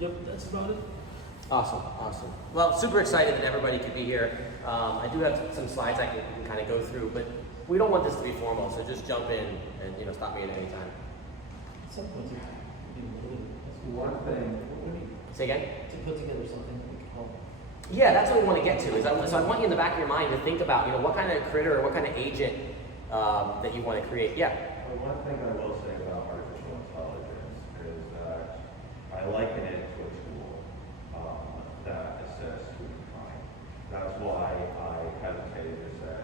Yep, that's about it. Awesome, awesome. Well, super excited that everybody could be here. I do have some slides I can kind of go through, but we don't want this to be formal, so just jump in and stop me at any time. One thing. Say again? To put together something that we can help. Yeah, that's what we want to get to. So I want you in the back of your mind to think about, what kind of critter or what kind of agent that you want to create. Yeah. Well, one thing I will say about artificial intelligence is that I liken it to a tool that assists humankind. That's why I hesitated to say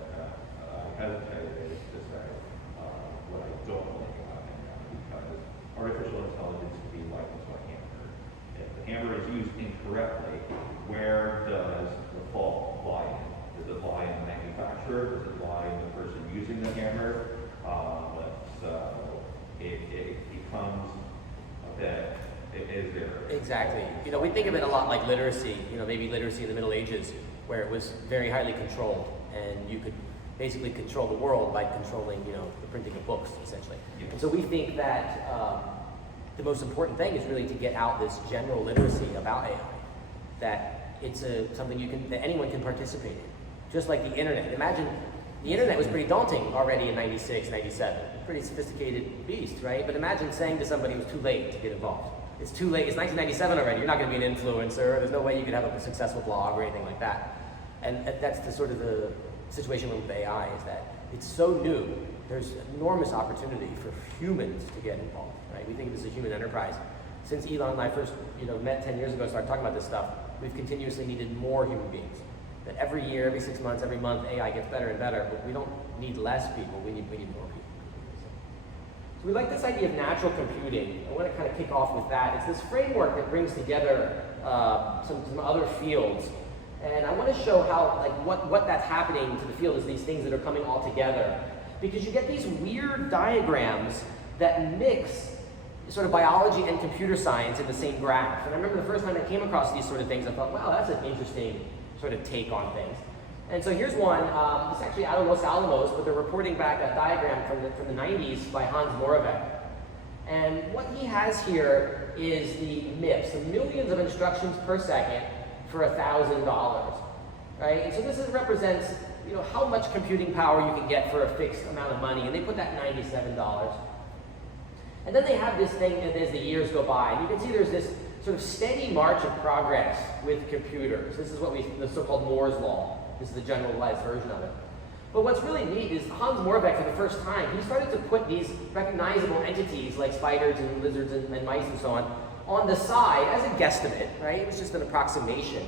what I don't like about AI, because artificial intelligence can be likened to a hammer. If the hammer is used incorrectly, where does the fault lie in? Does it lie in the manufacturer? Does it lie in the person using the hammer? So it becomes a bit, is there? Exactly. We think of it a lot like literacy, maybe literacy in the Middle Ages, where it was very highly controlled, and you could basically control the world by controlling, the printing of books, essentially. Yes. And so we think that the most important thing is really to get out this general literacy about AI, that it's something that anyone can participate in. Just like the internet. Imagine, the internet was pretty daunting already in 96, 97. Pretty sophisticated beast, right? But imagine saying to somebody it was too late to get involved. It's too late, it's 1997 already, you're not gonna be an influencer, there's no way you could have a successful blog or anything like that. And that's the sort of the situation with AI, is that it's so new, there's enormous opportunity for humans to get involved, right? We think of this as a human enterprise. Since Elon and I first met 10 years ago and started talking about this stuff, we've continuously needed more human beings. That every year, every 6 months, every month, AI gets better and better, but we don't need less people, we need more people. So we like this idea of natural computing. I want to kind of kick off with that. It's this framework that brings together some other fields. And I want to show how, what that's happening to the field is these things that are coming all together. Because you get these weird diagrams that mix sort of biology and computer science in the same graph. And I remember the first time I came across these sort of things, I thought, wow, that's an interesting sort of take on things. And so here's one, it's actually out of Los Alamos, but they're reporting back a diagram from the 90s by Hans Moravec. And what he has here is the MIPS, the millions of instructions per second for $1,000, right? And so this represents, how much computing power you can get for a fixed amount of money, and they put that $97. And then they have this thing as the years go by, and you can see there's this sort of steady march of progress with computers. This is the so-called Moore's Law. This is the generalized version of it. But what's really neat is Hans Moravec, for the first time, he started to put these recognizable entities like spiders and lizards and mice and so on the side as a guesstimate, right? It was just an approximation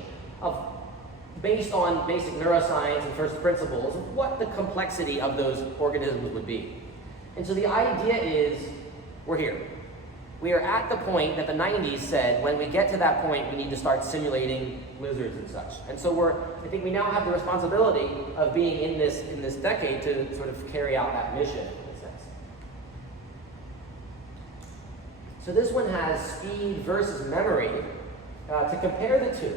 based on basic neuroscience and first principles of what the complexity of those organisms would be. And so the idea is, we're here. We are at the point that the 90s said, when we get to that point, we need to start simulating lizards and such. And so I think we now have the responsibility of being in this decade to sort of carry out that mission, in a sense. So this one has speed versus memory to compare the two.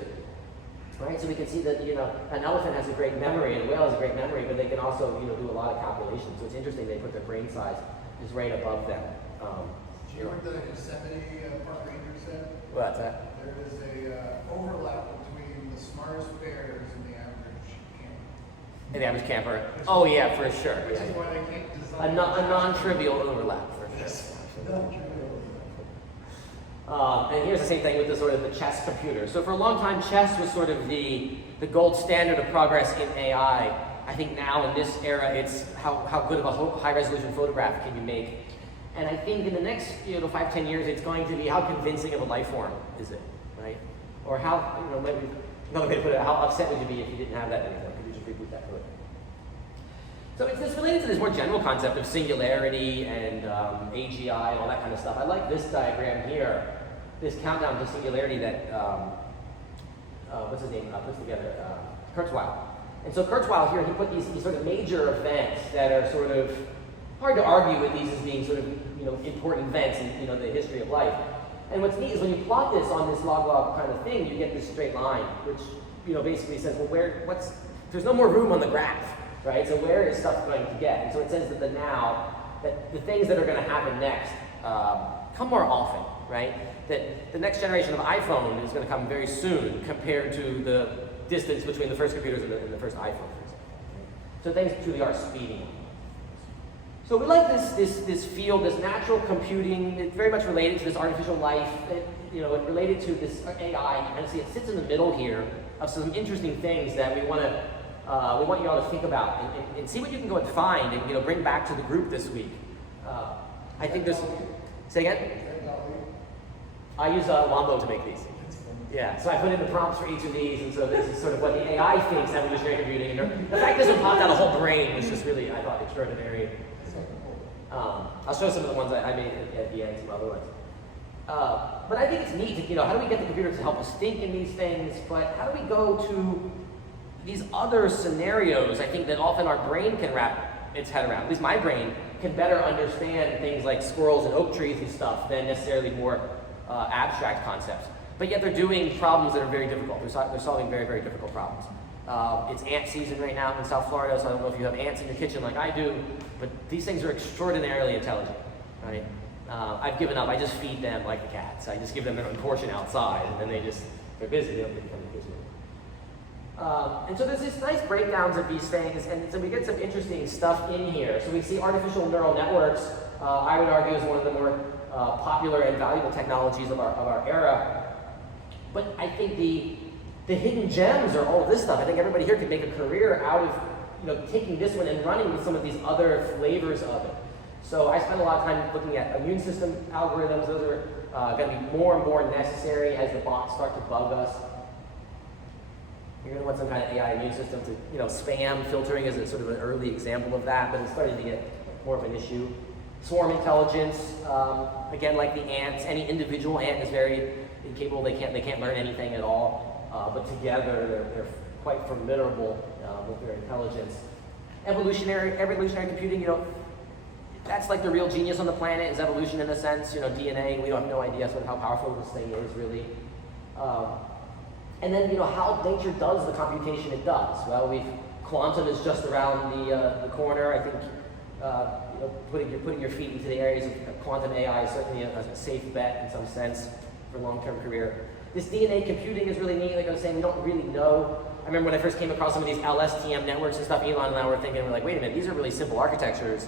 Right? So we can see that, an elephant has a great memory and a whale has a great memory, but they can also, do a lot of calculations. So it's interesting they put their brain size is right above them. Do you know what the Yosemite Park Ranger said? What's that? There is a overlap between the smartest bears and the average camper. And the average camper. Oh yeah, for sure. Which is why they can't design A non-trivial overlap, for sure. And here's the same thing with the chess computer. So for a long time, chess was sort of the gold standard of progress in AI. I think now in this era, it's how good of a high-resolution photograph can you make. And I think in the next 5-10 years, it's going to be how convincing of a life form is it, right? Or how, maybe another way to put it, how upset would you be if you didn't have that anymore? Could you just reboot that code? So it's related to this more general concept of singularity and AGI and all that kind of stuff. I like this diagram here, this countdown to singularity that, what's his name, puts together, Kurzweil. And so Kurzweil here, he put these sort of major events that are sort of hard to argue with these as being sort of, important events in, the history of life. And what's neat is when you plot this on this log kind of thing, you get this straight line, which, basically says, well, there's no more room on the graph, right? So where is stuff going to get? And so it says that that the things that are going to happen next come more often, right? that the next generation of iPhone is going to come very soon compared to the distance between the first computers and the first iPhone, for example. So things truly are speeding up. So we like this field, this natural computing. It's very much related to this artificial life. And related to this AI. You kind of see it sits in the middle here of some interesting things that we want you all to think about and see what you can go and find and bring back to the group this week. I think this. Say again. I use Wombo to make these. Yeah, so I put in the prompts for each of these, and so this is sort of what the AI thinks evolutionary computing. And the fact that it popped out a whole brain was just really, I thought, extraordinary. I'll show some of the ones I made at the end, some other ones. But I think it's neat. How do we get the computer to help us think in these things? But how do we go to these other scenarios? I think that often our brain can wrap its head around. At least my brain can better understand things like squirrels and oak trees and stuff than necessarily more abstract concepts. But yet they're doing problems that are very difficult. They're solving very, very difficult problems. It's ant season right now in South Florida, so I don't know if you have ants in your kitchen like I do, but these things are extraordinarily intelligent, right? I've given up. I just feed them like the cats. I just give them their own portion outside, and then they're busy. They don't come to the kitchen. And so there's these nice breakdowns of these things, and so we get some interesting stuff in here. So we see artificial neural networks, I would argue, is one of the more popular and valuable technologies of our era. But I think the hidden gems are all of this stuff. I think everybody here could make a career out of taking this one and running with some of these other flavors of it. So I spend a lot of time looking at immune system algorithms. Those are going to be more and more necessary as the bots start to bug us. You're going to want some kind of AI immune system to, spam filtering is a sort of an early example of that, but it's starting to get more of an issue. Swarm intelligence, again, like the ants, any individual ant is very incapable. They can't learn anything at all, but together they're quite formidable with their intelligence. Evolutionary computing, that's like the real genius on the planet is evolution in a sense. DNA, we have no idea sort of how powerful this thing is really. And then, how nature does the computation it does. Well, quantum is just around the corner. I think putting your feet into the areas of quantum AI is certainly a safe bet in some sense for long-term career. This DNA computing is really neat. Like I was saying, we don't really know. I remember when I first came across some of these LSTM networks and stuff, Elon and I were thinking, we're like, wait a minute, these are really simple architectures.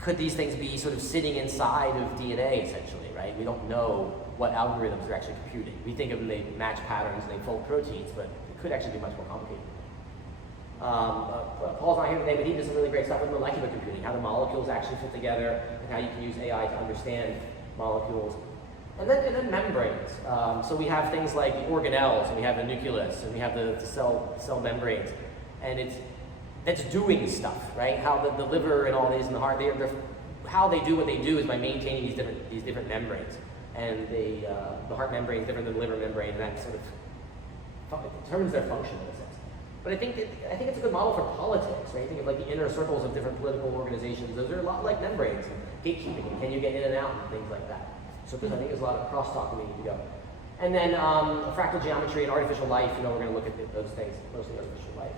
Could these things be sort of sitting inside of DNA, essentially, right? We don't know what algorithms are actually computing. We think of them, they match patterns and they fold proteins, but it could actually be much more complicated. Paul's not here today, but he did some really great stuff with molecular computing, how the molecules actually fit together, and how you can use AI to understand molecules. And then membranes. So we have things like the organelles, and we have the nucleus, and we have the cell membranes. And that's doing stuff, right? How the liver and all these and the heart, how they do what they do is by maintaining these different membranes. And the heart membrane is different than the liver membrane, and that sort of determines their function in a sense. But I think it's a good model for politics, right? Think of like the inner circles of different political organizations. Those are a lot like membranes and gatekeeping, and can you get in and out and things like that. So I think there's a lot of crosstalk we need to go. And then fractal geometry and artificial life, we're going to look at those things, mostly artificial life.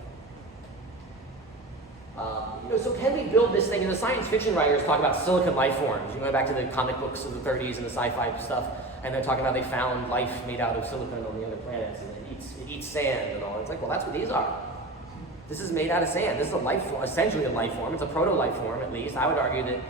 So can we build this thing? And the science fiction writers talk about silicon life forms. You go back to the comic books of the 30s and the sci-fi stuff, and they're talking about they found life made out of silicon on the other planets, and it eats sand and all. It's like, well, that's what these are. This is made out of sand. This is a life form, essentially a life form. It's a proto-life form, at least. I would argue that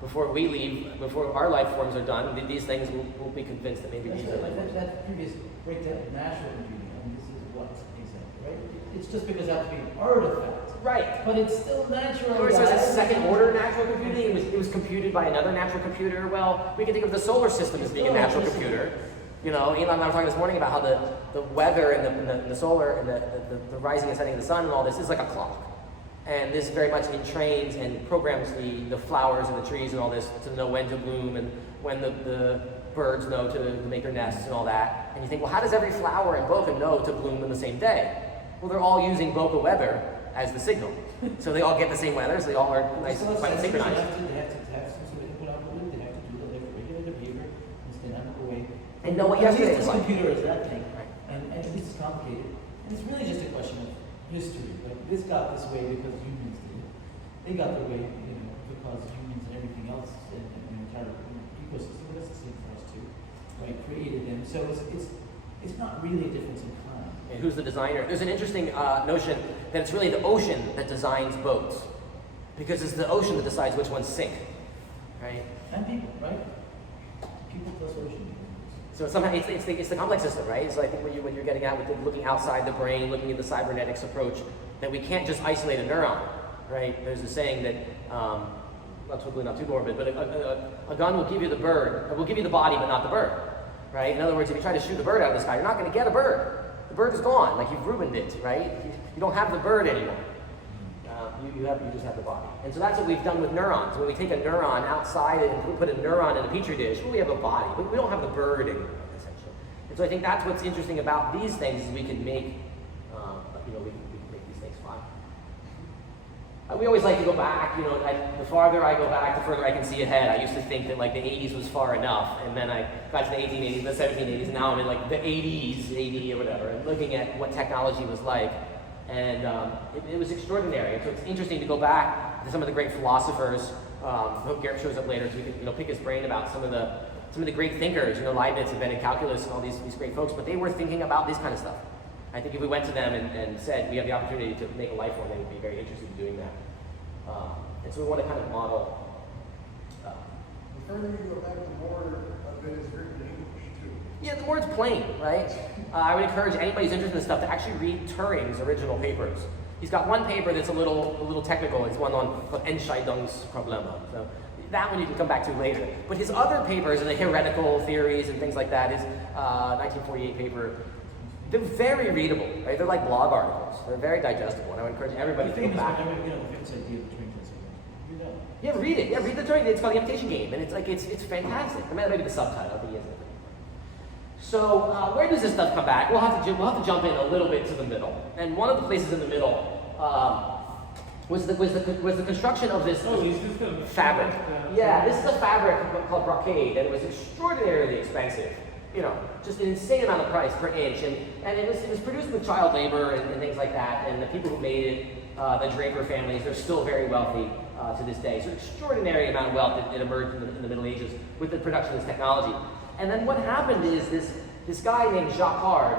before we leave, before our life forms are done, these things will be convinced that maybe these are life forms. That previous breakdown of natural computing, this is what exactly, right? It's just because it has to be an artifact. Right. But it's still natural. Or so it's second order natural computing. It was computed by another natural computer. Well, we can think of the solar system as being a natural computer. Elon and I were talking this morning about how the weather and the solar and the rising and setting of the sun and all this is like a clock. And this very much entrains and programs the flowers and the trees and all this to know when to bloom and when the birds know to make their nests and all that. And you think, well, how does every flower in Boca know to bloom in the same day? Well, they're all using Boca weather as the signal. So they all get the same weather, so they all are nice, quite synchronized. They have to have some sort of input output. They have to do the regular behavior and stay out of the way. And know what yesterday was This like. computer is that thing, Right. and this is complicated. And it's really just a question of history. Like this got this way because humans did. They got their way, because humans and everything else in the entire ecosystem. But that's the same for us too. right, created them. So it's not really a difference in kind. And who's the designer? There's an interesting notion that it's really the ocean that designs boats, because it's the ocean that decides which ones sink, right? And people, right? People plus ocean. So somehow it's the complex system, right? So I think when you're getting out with looking outside the brain, looking at the cybernetics approach, that we can't just isolate a neuron, right? There's a saying that, hopefully not too morbid, but a gun will give you the bird, or will give you the body but not the bird, right? In other words, if you try to shoot a bird out of the sky, you're not going to get a bird. The bird is gone, like you've ruined it, right? You don't have the bird anymore. You just have the body. And so that's what we've done with neurons. When we take a neuron outside and we put a neuron in a petri dish, well, we have a body. We don't have the bird anymore, essentially. And so I think that's what's interesting about these things is we can make, we can make these things fly. We always like to go back, the farther I go back, the further I can see ahead. I used to think that like the 80s was far enough, and then I got to the 1880s, the 1780s, and now I'm in like the 80s, 80 or whatever, and looking at what technology was like. And it was extraordinary. And so it's interesting to go back to some of the great philosophers. I hope Garrett shows up later so we can pick his brain about some of the great thinkers. Leibniz invented calculus and all these great folks, but they were thinking about this kind of stuff. I think if we went to them and said we have the opportunity to make a life form, they would be very interested in doing that. And so we want to kind of model. The further you go back, the more of it is written in English too. Yeah, the word's plain, right? I would encourage anybody who's interested in this stuff to actually read Turing's original papers. He's got one paper that's a little technical. It's one on Entscheidungsprobleme. So that one you can come back to later. But his other papers and the heretical theories and things like that, his 1948 paper, they're very readable, right? They're like blog articles. They're very digestible, and I would encourage everybody to go back. The famous idea of the Turing test. You know. Yeah, read it. Yeah, read the Turing. It's called The Imitation Game, and it's fantastic. Maybe the subtitle. I think he has it. So where does this stuff come back? We'll have to jump in a little bit to the middle. And one of the places in the middle was the construction of this fabric. Yeah, this is a fabric called brocade, and it was extraordinarily expensive. Just an insane amount of price per inch, and it was produced with child labor and things like that. And the people who made it, the Draper families, they're still very wealthy to this day. So extraordinary amount of wealth that emerged in the Middle Ages with the production of this technology. And then what happened is this guy named Jacquard,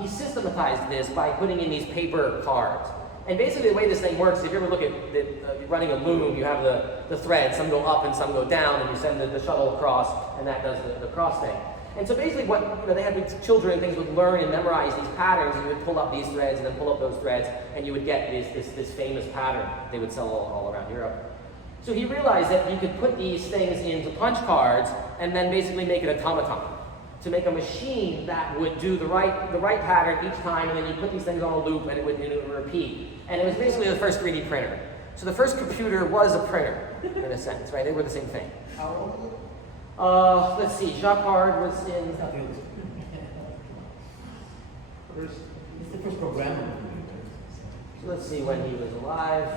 he systematized this by putting in these paper cards. And basically the way this thing works, if you ever look at running a loom, you have the threads, some go up and some go down, and you send the shuttle across, and that does the cross thing. And so basically what they had with children and things would learn and memorize these patterns, and you would pull up these threads and then pull up those threads, and you would get this famous pattern they would sell all around Europe. So he realized that you could put these things into punch cards and then basically make an automaton, to make a machine that would do the right pattern each time, and then you put these things on a loop and it would repeat. And it was basically the first 3D printer. So the first computer was a printer, in a sense, right? They were the same thing. How old was it? Let's see, Jacquard was in... It's the first programmer. So let's see when he was alive.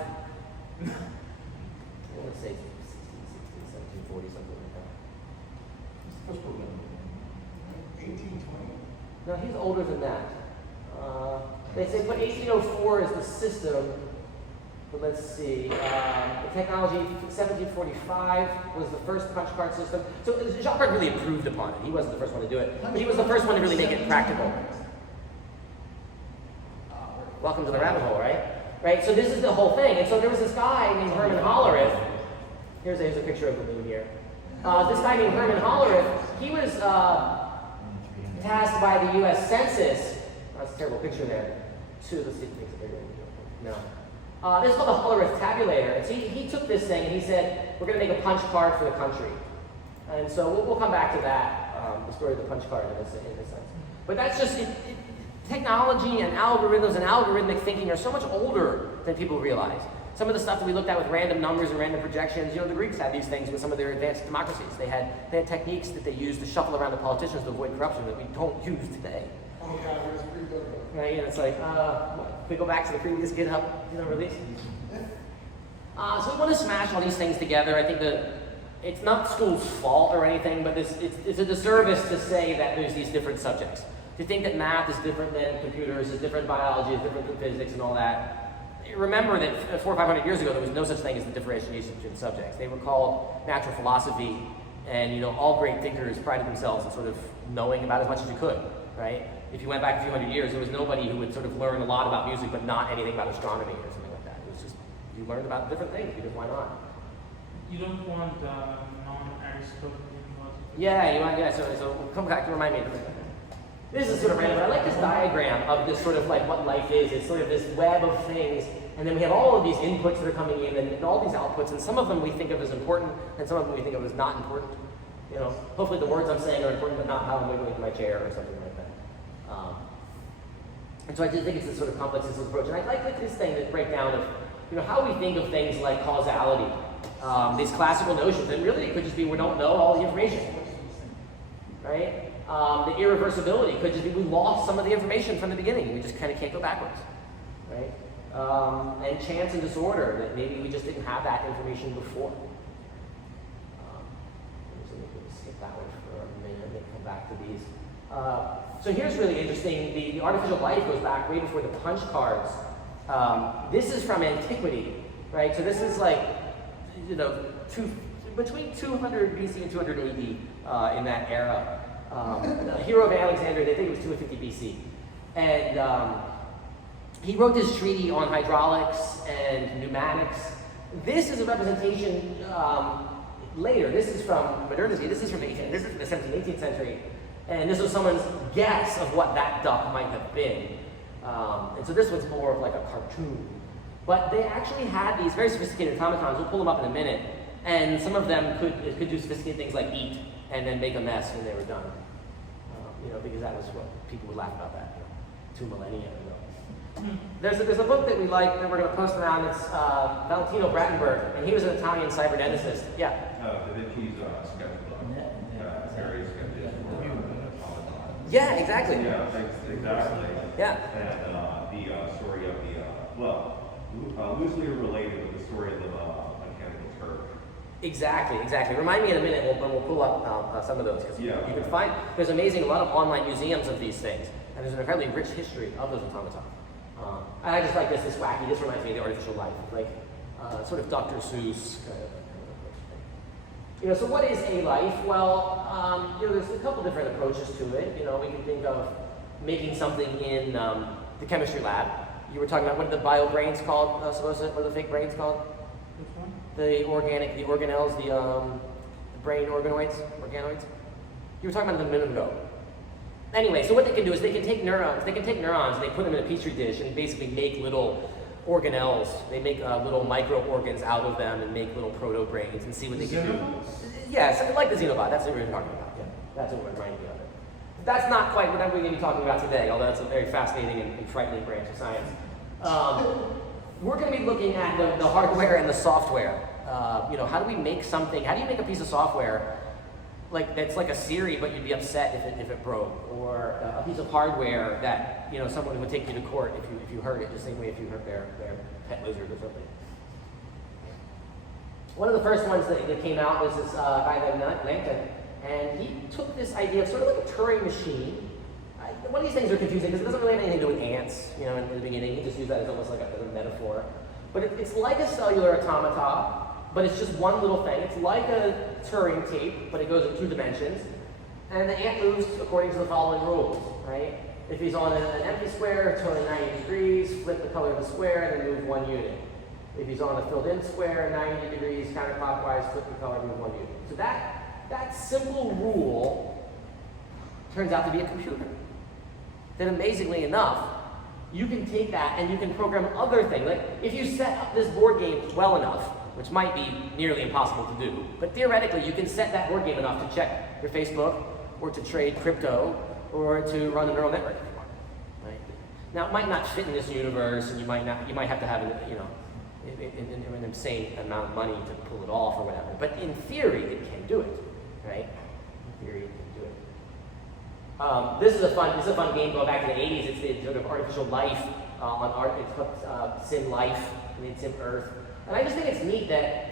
Let's say 16, 1740, something like that. It's the first programmer. 1820. No, he's older than that. They say put 1804 as the system, but let's see. The technology, 1745 was the first punch card system. So Jacquard really improved upon it. He wasn't the first one to do it, but he was the first one to really make it practical. Welcome to the rabbit hole, right? Right, so this is the whole thing. And so there was this guy named Herman Hollerith. Here's a picture of the moon here. This guy named Herman Hollerith, he was tasked by the U.S. Census. That's a terrible picture there. Let's see if it makes it bigger. No. This is called the Hollerith tabulator. And so he took this thing and he said, we're going to make a punch card for the country. And so we'll come back to that, the story of the punch card in a sense. But that's just, technology and algorithms and algorithmic thinking are so much older than people realize. Some of the stuff that we looked at with random numbers and random projections, the Greeks had these things with some of their advanced democracies. They had techniques that they used to shuffle around the politicians to avoid corruption that we don't use today. Oh God, it was pretty good. Right? And it's like, if we go back to the previous GitHub release. So we want to smash all these things together. I think it's not school's fault or anything, but it's a disservice to say that there's these different subjects. To think that math is different than computers, is different than biology, is different than physics and all that. Remember that 400 or 500 years ago, there was no such thing as the differentiation between subjects. They were called natural philosophy And you know, all great thinkers prided themselves in sort of knowing about as much as you could, right? If you went back a few hundred years, there was nobody who would sort of learn a lot about music, but not anything about astronomy or something like that. It was just, you learned about different things, because why not? You don't want non-Aristotelian logic. Yeah, you want, yeah, so come back to remind me. This is sort of random, but I like this diagram of this sort of like what life is. It's sort of this web of things, and then we have all of these inputs that are coming in, and all these outputs, and some of them we think of as important, and some of them we think of as not important. You know, hopefully the words I'm saying are important, but not how I'm wiggling in my chair or something like that. And so I just think it's this sort of complex system approach, and I like this thing, this breakdown of, you know, how we think of things like causality, these classical notions, and really it could just be we don't know all the information, right? The irreversibility could just be we lost some of the information from the beginning. We just kind of can't go backwards, right? And chance and disorder, that maybe we just didn't have that information before. Skip that one for a minute and come back to these. So here's really interesting. The artificial life goes back way before the punch cards. This is from antiquity, right? So this is like, you know, between 200 BC and 200 AD in that era. The hero of Alexander, they think it was 250 BC. And he wrote this treaty on hydraulics and pneumatics. This is a representation later. This is from modernity. This is from the 17th, 18th century. And this was someone's guess of what that duck might have been. And so this was more of like a cartoon. But they actually had these very sophisticated automatons. We'll pull them up in a minute. And some of them could do sophisticated things like eat and then make a mess when they were done. You know, because that was what people would laugh about that, you know, 2 millennia ago. There's a book that we like that we're going to post around. It's Valentino Brattenberg, and he was an Italian cyberneticist. Yeah. Da Vinci's sketchbook. Very sketches. Yeah, exactly. Yeah, exactly. Yeah. And the story of loosely related with the story of the mechanical Turk. Exactly. Remind me in a minute, we'll pull up some of those, because you can find, there's a lot of online museums of these things, and there's an incredibly rich history of those automatons. I just like this wacky, this reminds me of the artificial life, like sort of Dr. Seuss kind of thing. You know, so what is a life? Well, you know, there's a couple different approaches to it. You know, we can think of making something in the chemistry lab. You were talking about, what are the bio brains called, what are the fake brains called? Which one? The organelles, the brain organoids. You were talking about it a minute ago. Anyway, so what they can do is they can take neurons and they put them in a petri dish and basically make little organelles. They make little micro organs out of them and make little proto brains and see what they can do. Yeah, something like the xenobot. That's what we were talking about. Yeah, that's what we're reminding me of it. That's not quite what I'm going to be talking about today, although that's a very fascinating and frightening branch of science. We're going to be looking at the hardware and the software. You know, how do we make something? How do you make a piece of software like that's like a Siri, but you'd be upset if it broke, or a piece of hardware that, you know, someone would take you to court if you hurt it, the same way if you hurt their pet lizard or something. One of the first ones that came out was this guy named Langton, and he took this idea of sort of like a Turing machine. One of these things are confusing because it doesn't really have anything to do with ants, you know, in the beginning. He just used that as almost like a metaphor. But it's like a cellular automata, but it's just one little thing. It's like a Turing tape, but it goes in 2 dimensions. And the ant moves according to the following rules, right? If he's on an empty square, turn 90 degrees, flip the color of the square, and then move 1 unit. If he's on a filled-in square, 90 degrees, counterclockwise, flip the color, move 1 unit. So that simple rule turns out to be a computer. Then amazingly enough, you can take that and you can program other things. Like if you set up this board game well enough, which might be nearly impossible to do, but theoretically you can set that board game enough to check your Facebook, or to trade crypto, or to run a neural network if you want. Right? Now it might not fit in this universe, and you might have to have an insane amount of money to pull it off or whatever. But in theory, it can do it, right? In theory, it can do it. This is a fun game going back to the 80s. It's the sort of artificial life on art. It's called Sim Life, and it's Sim Earth. And I just think it's neat that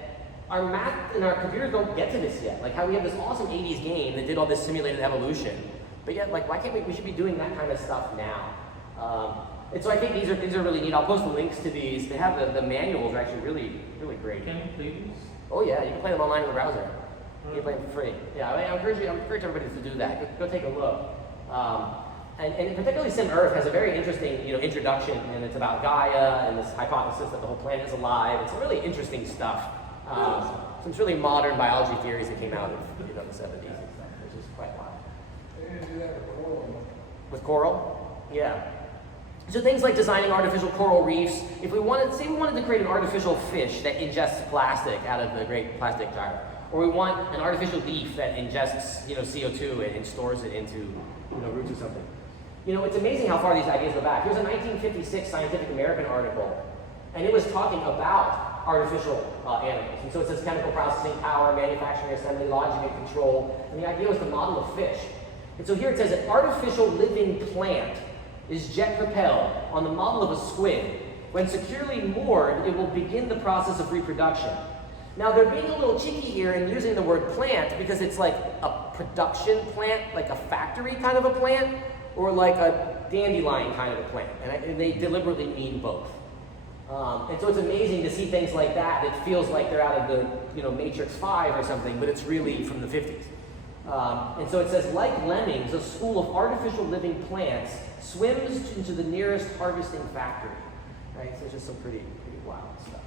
our math and our computers don't get to this yet. Like how we have this awesome 80s game that did all this simulated evolution, but yet, like, why can't we should be doing that kind of stuff now. And so I think these are really neat. I'll post the links to these. They have the manuals are actually really, really great. Can you play these? Oh yeah, you can play them online in the browser. You play for free. Yeah, I mean, I encourage everybody to do that. Go take a look. And particularly Sim Earth has a very interesting, introduction, and it's about Gaia and this hypothesis that the whole planet is alive. It's really interesting stuff. Some really modern biology theories that came out of the 70s and stuff, which is quite wild. They didn't do that with coral. With coral? Yeah. So things like designing artificial coral reefs. If we wanted to create an artificial fish that ingests plastic out of the Great Plastic Gyre, or we want an artificial leaf that ingests, CO2 and stores it into, roots or something. It's amazing how far these ideas go back. Here's a 1956 Scientific American article, and it was talking about artificial animals. And so it says chemical processing, power, manufacturing, assembly, logic, and control. And the idea was to model a fish. And so here it says an artificial living plant is jet propelled on the model of a squid. When securely moored, it will begin the process of reproduction. Now they're being a little cheeky here in using the word plant because it's like a production plant, like a factory kind of a plant, or like a dandelion kind of a plant. And they deliberately mean both. And so it's amazing to see things like that. It feels like they're out of the Matrix 5 or something, but it's really from the 50s. And so it says, like lemmings, a school of artificial living plants swims into the nearest harvesting factory. Right? So it's just some pretty wild stuff.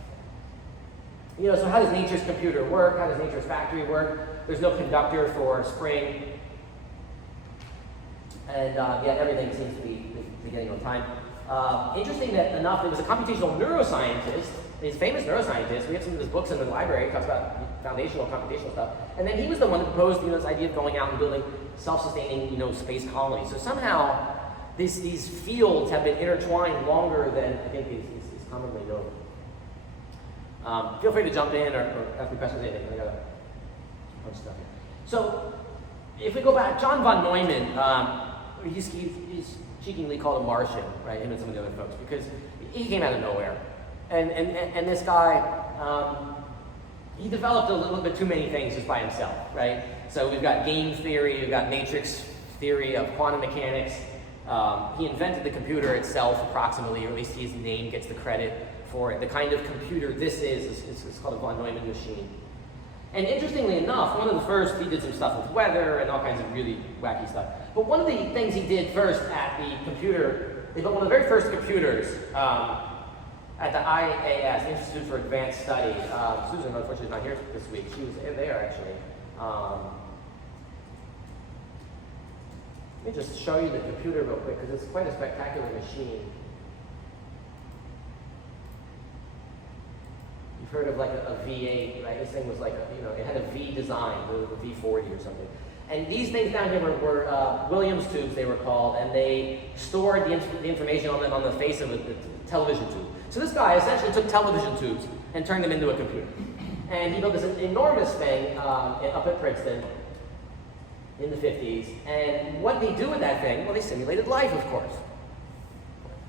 So how does nature's computer work? How does nature's factory work? There's no conductor for spring. And yet everything seems to be getting on time. Interesting that enough, there was a computational neuroscientist, he's a famous neuroscientist. We have some of his books in the library. He talks about foundational computational stuff. And then he was the one that proposed this idea of going out and building self-sustaining space colonies. So somehow these fields have been intertwined longer than I think is commonly known. Feel free to jump in or ask me questions. Anything. I got a bunch of stuff here. So if we go back, John von Neumann, he's cheekingly called a Martian, right? Him and some of the other folks, because he came out of nowhere. And this guy, he developed a little bit too many things just by himself, right? So we've got game theory, we've got matrix theory of quantum mechanics. He invented the computer itself approximately, or at least his name gets the credit for it. The kind of computer this is called a von Neumann machine. And interestingly enough, one of the first, he did some stuff with weather and all kinds of really wacky stuff. But one of the things he did first at the computer, they built one of the very first computers at the IAS, Institute for Advanced Study. Susan, unfortunately, is not here this week. She was there, actually. Let me just show you the computer real quick, because it's quite a spectacular machine. You've heard of like a V8, right? This thing was like, it had a V design, the V40 or something. And these things down here were Williams tubes, they were called, and they stored the information on the face of the television tube. So this guy essentially took television tubes and turned them into a computer. And he built this enormous thing up at Princeton in the 50s. And what did they do with that thing? Well, they simulated life, of course.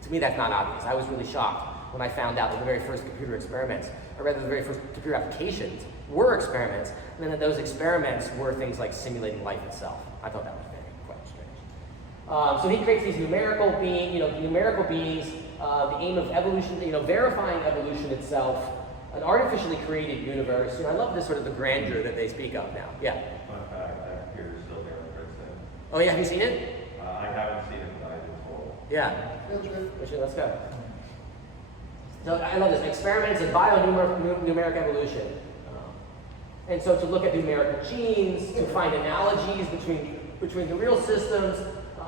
To me, that's not obvious. I was really shocked when I found out that the very first computer experiments, or rather the very first computer applications, were experiments, and then that those experiments were things like simulating life itself. I thought that was quite strange. So he creates these numerical beings, the aim of evolution, verifying evolution itself, an artificially created universe. I love this sort of the grandeur that they speak of now. Yeah. Fun fact, that computer's still there in Princeton. Oh yeah, have you seen it? I haven't seen it, but I've been told. Yeah. Let's go. So I love this, experiments in bio-numeric evolution. And so to look at numerical genes, to find analogies between the real systems,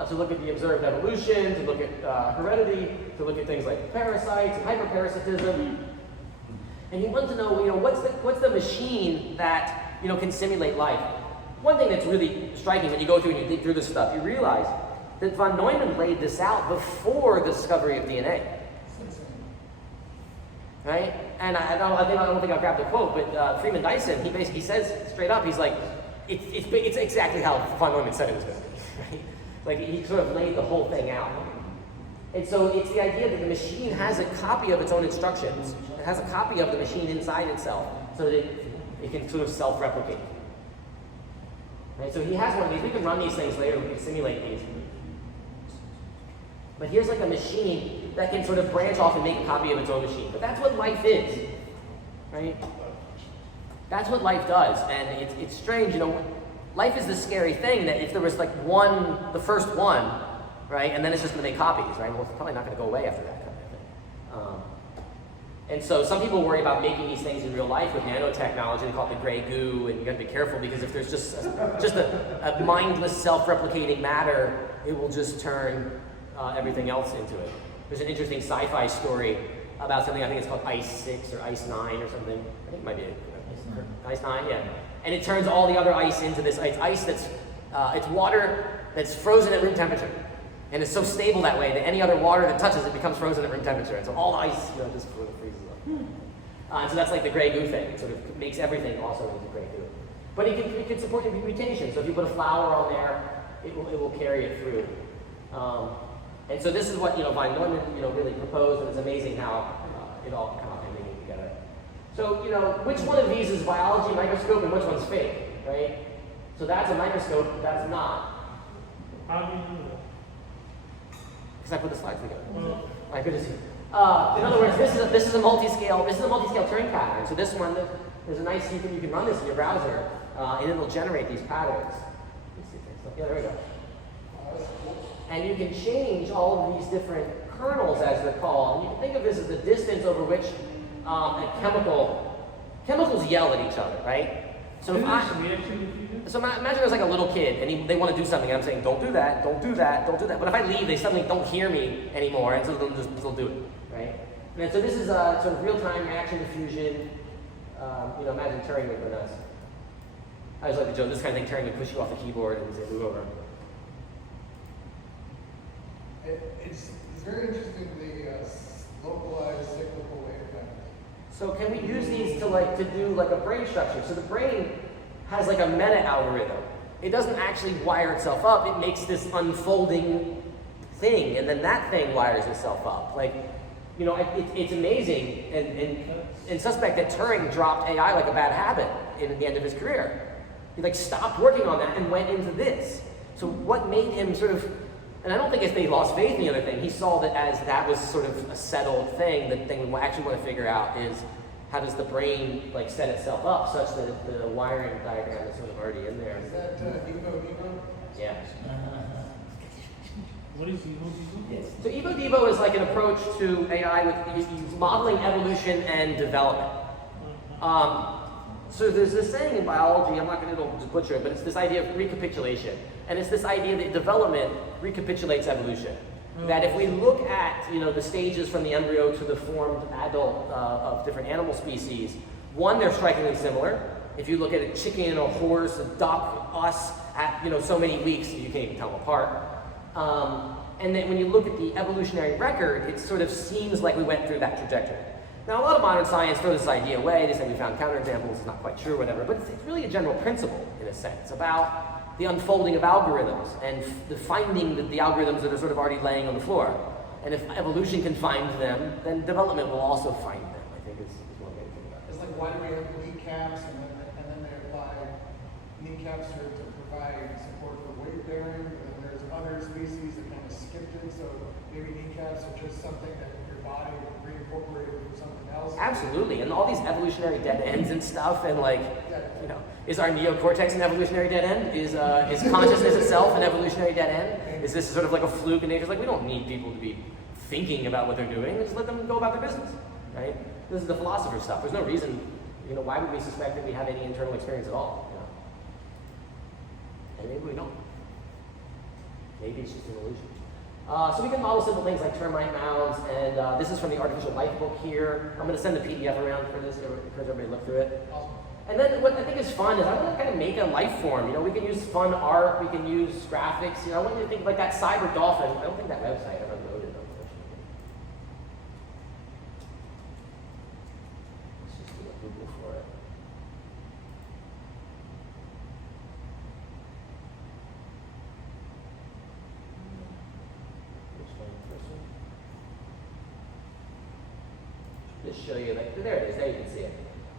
to look at the observed evolution, to look at heredity, to look at things like parasites and hyperparasitism. And he wants to know, what's the machine that can simulate life? One thing that's really striking when you go through and you dig through this stuff, you realize that von Neumann laid this out before the discovery of DNA. Right? And I don't think I'll grab the quote, but Freeman Dyson, he says straight up, he's like, it's exactly how von Neumann said it was going to be. Right? Like he sort of laid the whole thing out. And so it's the idea that the machine has a copy of its own instructions. It has a copy of the machine inside itself, so that it can sort of self-replicate. Right? So he has one of these. We can run these things later. We can simulate these. But here's like a machine that can sort of branch off and make a copy of its own machine. But that's what life is, right? That's what life does, and it's strange, life is this scary thing that if there was like one, the first one, right, and then it's just gonna make copies, right, well, it's probably not gonna go away after that kind of thing. And so some people worry about making these things in real life with nanotechnology. They call it the gray goo, and you got to be careful because if there's just a mindless, self-replicating matter, it will just turn everything else into it. There's an interesting sci-fi story about something. I think it's called Ice 6 or Ice 9 or something. I think it might be Ice 9, yeah. And it turns all the other ice into this ice that's it's water that's frozen at room temperature. And it's so stable that way that any other water that touches it becomes frozen at room temperature. And so all the ice, just sort of freezes up. And so that's like the gray goo thing. It sort of makes everything also into gray goo. But it can support mutation. So if you put a flower on there, it will carry it through. And so this is what von Neumann really proposed, and it's amazing how it all kind of came together. So which one of these is biology microscope and which one's fake, right? So that's a microscope, that's not. How do you know that? Because I put the slides together. Well, I could just. In other words, this is a multi-scale Turing pattern. So this one, there's a nice you can run this in your browser, and it'll generate these patterns. Let's see if it's, yeah, there we go. And you can change all of these different kernels, as they're called. And you can think of this as the distance over which chemicals yell at each other, right? So imagine there's like a little kid and they want to do something. And I'm saying, don't do that, don't do that, don't do that. But if I leave, they suddenly don't hear me anymore, and so they'll do it, right? And so this is sort of real-time reaction diffusion. Imagine Turing would run us. I always like the joke. This kind of thing, Turing would push you off the keyboard and say, move over. It's very interesting, the localized cyclical waveguides. So can we use these to do like a brain structure? So the brain has like a meta algorithm. It doesn't actually wire itself up. It makes this unfolding thing, and then that thing wires itself up. It's amazing and suspect that Turing dropped AI like a bad habit at the end of his career. He stopped working on that and went into this. So what made him sort of, and I don't think it's that he lost faith in the other thing. He saw that as that was sort of a settled thing. The thing we actually want to figure out is how does the brain set itself up such that the wiring diagram is sort of already in there. Is that Evo? Yeah. what is Evo? Yes. So Evo Devo is like an approach to AI with modeling evolution and development. So there's this saying in biology, I'm not going to butcher it, but it's this idea of recapitulation. And it's this idea that development recapitulates evolution. That if we look at the stages from the embryo to the formed adult of different animal species, one, they're strikingly similar. If you look at a chicken, a horse, a duck, us at so many weeks, you can't even tell them apart. And then when you look at the evolutionary record, it sort of seems like we went through that trajectory. Now, a lot of modern science throws this idea away. They say we found counterexamples. It's not quite true, whatever. But it's really a general principle, in a sense, about the unfolding of algorithms and the finding the algorithms that are sort of already laying on the floor. And if evolution can find them, then development will also find them, I think is one way to think about it. It's like, why do we have kneecaps and then they apply kneecaps to provide support for weight bearing, and then there's other species that kind of skipped it, so maybe kneecaps are just something that your body reincorporated from something else. Absolutely, and all these evolutionary dead ends and stuff, and is our neocortex an evolutionary dead end? Is consciousness itself an evolutionary dead end? Is this sort of like a fluke in nature's we don't need people to be thinking about what they're doing, just let them go about their business, right? This is the philosopher stuff. There's no reason, why would we suspect that we have any internal experience at all? And maybe we don't. Maybe it's just an illusion. So we can model simple things like termite mounds, and this is from the Artificial Life book here. I'm going to send the PDF around for this, encourage everybody to look through it. Awesome. And then what I think is fun is I want to kind of make a life form. We can use fun art, we can use graphics. I want you to think like that cyber dolphin. I don't think that website ever loaded, unfortunately. Let's just do a Google for it. Just show you, there it is, there you can see it.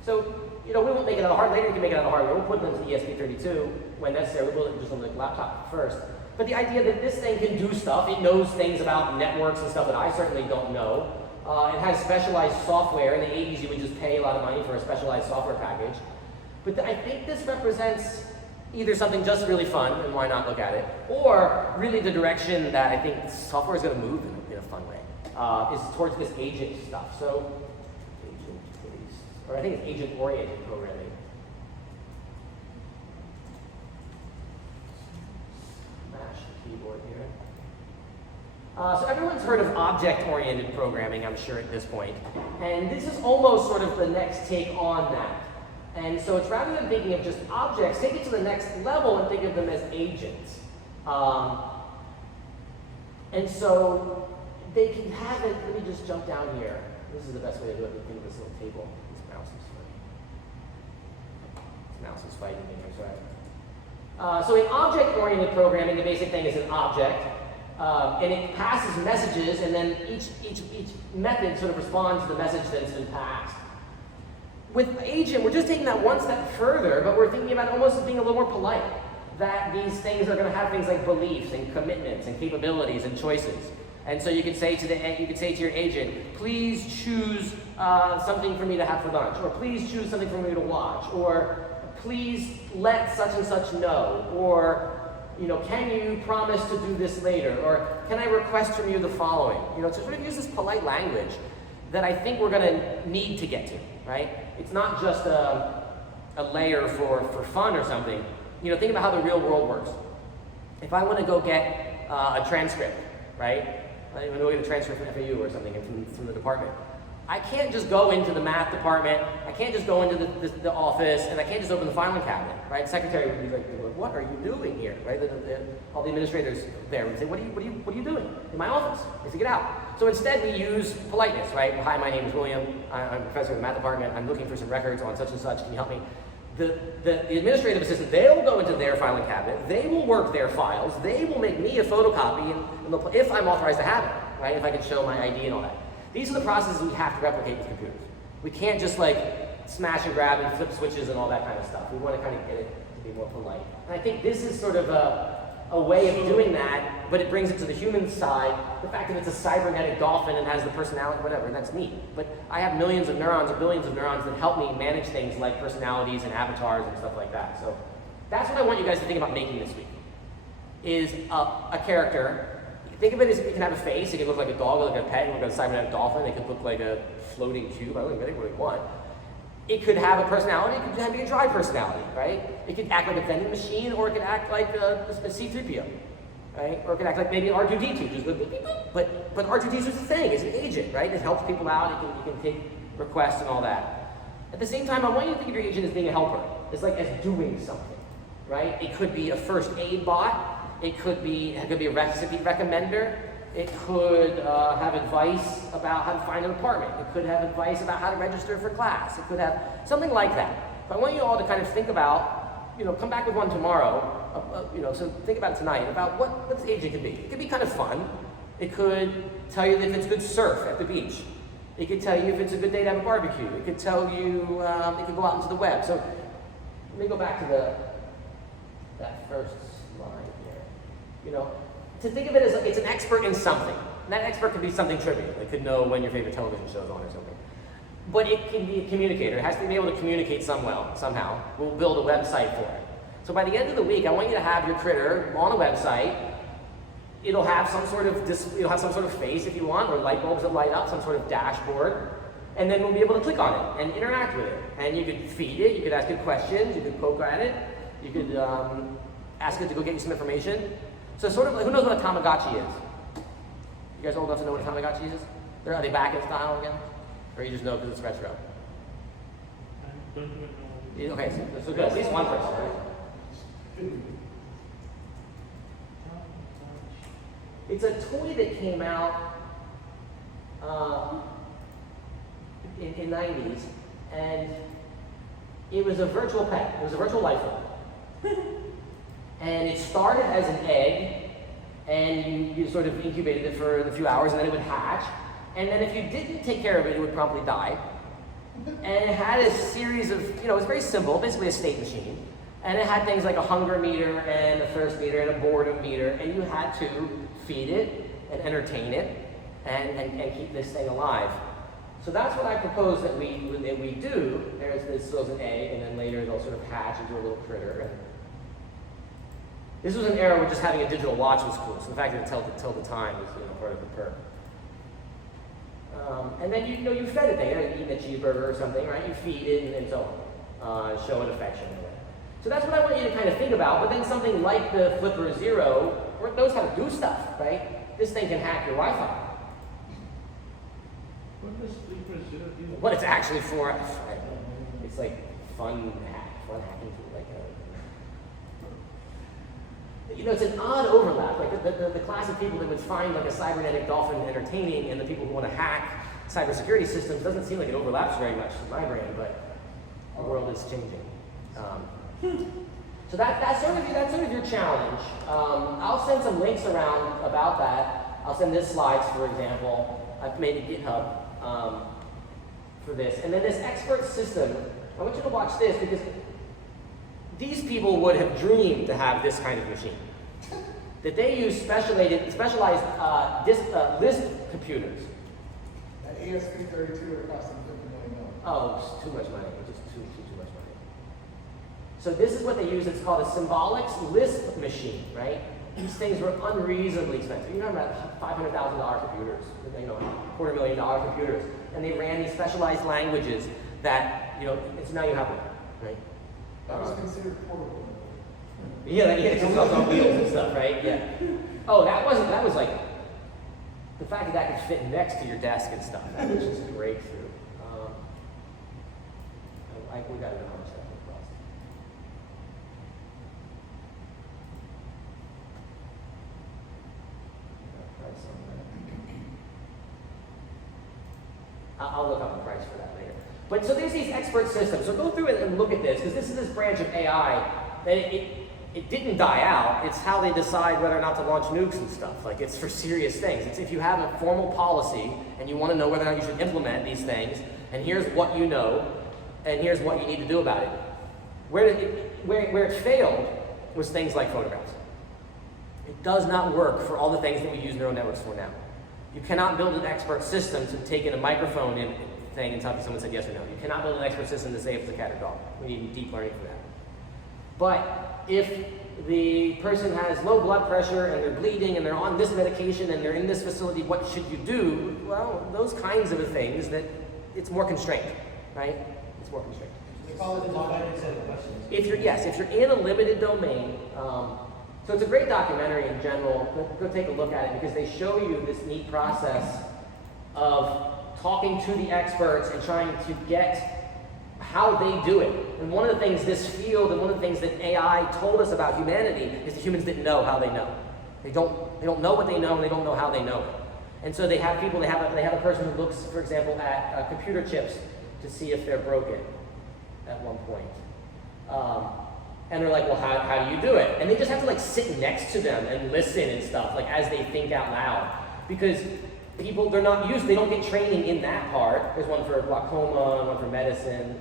So, we won't make it out of hardware. Later you can make it out of hardware. We'll put them into ESP32 when necessary. We'll put it just on the laptop first. But the idea that this thing can do stuff, it knows things about networks and stuff that I certainly don't know. It has specialized software. In the 80s, you would just pay a lot of money for a specialized software package. But I think this represents either something just really fun, and why not look at it, or really the direction that I think software is going to move in a fun way, is towards this agent stuff. So, agent-based, or I think it's agent-oriented programming. Smash the keyboard here. So everyone's heard of object-oriented programming, I'm sure, at this point. And this is almost sort of the next take on that. And so it's rather than thinking of just objects, take it to the next level and think of them as agents. And so they can have it, let me just jump down here. This is the best way to do it, think of this little table. This mouse is fighting me here, sorry. So in object-oriented programming, the basic thing is an object. And it passes messages, and then each method sort of responds to the message that has been passed. With agent, we're just taking that one step further, but we're thinking about it almost as being a little more polite. That these things are going to have things like beliefs and commitments and capabilities and choices. And so you could say to your agent, please choose something for me to have for lunch, or please choose something for me to watch, or please let such and such know, or can you promise to do this later? Or can I request from you the following? To sort of use this polite language that I think we're going to need to get to, right? It's not just a layer for fun or something. Think about how the real world works. If I want to go get a transcript, right? I want to go get a transcript from FAU or something from the department. I can't just go into the math department, I can't just go into the office, and I can't just open the filing cabinet, right? The secretary would be like, what are you doing here, right? All the administrators there would say, what are you doing in my office? They say, get out. So instead we use politeness, right? Hi, my name is William, I'm a professor in the math department, I'm looking for some records on such and such, can you help me? The administrative assistant, they'll go into their filing cabinet, they will work their files, they will make me a photocopy, and if I'm authorized to have it, right? If I can show my ID and all that. These are the processes we have to replicate with computers. We can't just smash and grab and flip switches and all that kind of stuff. We want to kind of get it to be more polite. And I think this is sort of a way of doing that, but it brings it to the human side. The fact that it's a cybernetic dolphin and has the personality, whatever, that's neat. But I have millions of neurons or billions of neurons that help me manage things like personalities and avatars and stuff like that. So that's what I want you guys to think about making this week, is a character. Think of it as it can have a face, it could look like a dog, or like a pet, or like a cybernetic dolphin, it could look like a floating cube, I don't even really want. It could have a personality, it could be a dry personality, right? It could act like a vending machine, or it could act like a C-3PO, right? Or it could act like maybe an R2-D2, just go beep, beep, beep. But R2-D2 is a thing, it's an agent, right? It helps people out, it can take requests and all that. At the same time, I want you to think of your agent as being a helper. It's like as doing something, right? It could be a first aid bot. It could be a recipe recommender. It could have advice about how to find an apartment. It could have advice about how to register for class. It could have something like that. But I want you all to kind of think about, come back with one tomorrow, so think about it tonight, about what this agent could be. It could be kind of fun. It could tell you if it's good surf at the beach. It could tell you if it's a good day to have a barbecue. It could tell you, it could go out into the web. So let me go back to that first line here. To think of it as it's an expert in something. And that expert could be something trivial. It could know when your favorite television show is on or something. But it can be a communicator. It has to be able to communicate somehow. We'll build a website for it. So by the end of the week, I want you to have your critter on a website. It'll have some sort of face if you want, or light bulbs that light up, some sort of dashboard. And then we'll be able to click on it and interact with it. And you could feed it, you could ask it questions, you could poke at it, you could ask it to go get you some information. So sort of, who knows what a Tamagotchi is? You guys old enough to know what a Tamagotchi is? Are they back in style again? Or you just know because it's retro? I don't even know. Okay, so good. At least one person, right? It's a toy that came out in 90s, and it was a virtual pet. It was a virtual life form. And it started as an egg, and you sort of incubated it for a few hours, and then it would hatch. And then if you didn't take care of it, it would promptly die. And it had a series of, it was very simple, basically a state machine. And it had things like a hunger meter, and a thirst meter, and a boredom meter, and you had to feed it, and entertain it, and keep this thing alive. So that's what I propose that we do. This was an A, and then later they'll sort of hatch into a little critter. And this was an era where just having a digital watch was cool. So the fact that it tell the time was part of the perk. And then you fed it thing, eating a cheeseburger or something, right? You feed it and so on, show it affection. So that's what I want you to kind of think about. But then something like the Flipper Zero knows how to do stuff, right? This thing can hack your Wi-Fi. What does Flipper Zero do? What it's actually for, it's like fun hacking tool, like it's an odd overlap. Like the class of people that would find like a cybernetic dolphin entertaining and the people who want to hack cybersecurity systems doesn't seem like it overlaps very much in my brain, but the world is changing. So that's sort of your challenge. I'll send some links around about that. I'll send this slides, for example. I've made a GitHub for this. And then this expert system, I want you to watch this because these people would have dreamed to have this kind of machine. That they use specialized Lisp computers. That ESP32 would cost them $50 million. Oh, it's too much money. It's just too much money. So this is what they use. It's called a symbolics Lisp machine, right? These things were unreasonably expensive. You're talking about $500,000 computers, $250,000 computers, and they ran these specialized languages that it's now you have one, right? That was considered portable. Yeah, it's on wheels and stuff, right? Yeah. Oh, that was like the fact that could fit next to your desk and stuff. That was just a breakthrough. We got to know how much that would cost. I'll look up the price for that later. But so there's these expert systems. So go through it and look at this, because this is this branch of AI that it didn't die out. It's how they decide whether or not to launch nukes and stuff. Like, it's for serious things. It's if you have a formal policy and you want to know whether or not you should implement these things, and here's what you know, and here's what you need to do about it. Where it failed was things like photographs. It does not work for all the things that we use neural networks for now. You cannot build an expert system to take in a microphone thing and tell if someone said yes or no. You cannot build an expert system to say if it's a cat or dog. We need deep learning for that. But if the person has low blood pressure and they're bleeding and they're on this medication and they're in this facility, what should you do? Well, those kinds of things that it's more constrained, right? It's more constrained. They call it a divided set of questions. If you're in a limited domain, so it's a great documentary in general. Go take a look at it because they show you this neat process of talking to the experts and trying to get how they do it. And one of the things this field and one of the things that AI told us about humanity is that humans didn't know how they know. They don't know what they know and they don't know how they know it. And so they have a person who looks, for example, at computer chips to see if they're broken at one point. And they're like, well, how do you do it? And they just have to like sit next to them and listen and stuff, like as they think out loud. Because people, they don't get training in that part. There's one for glaucoma, and one for medicine.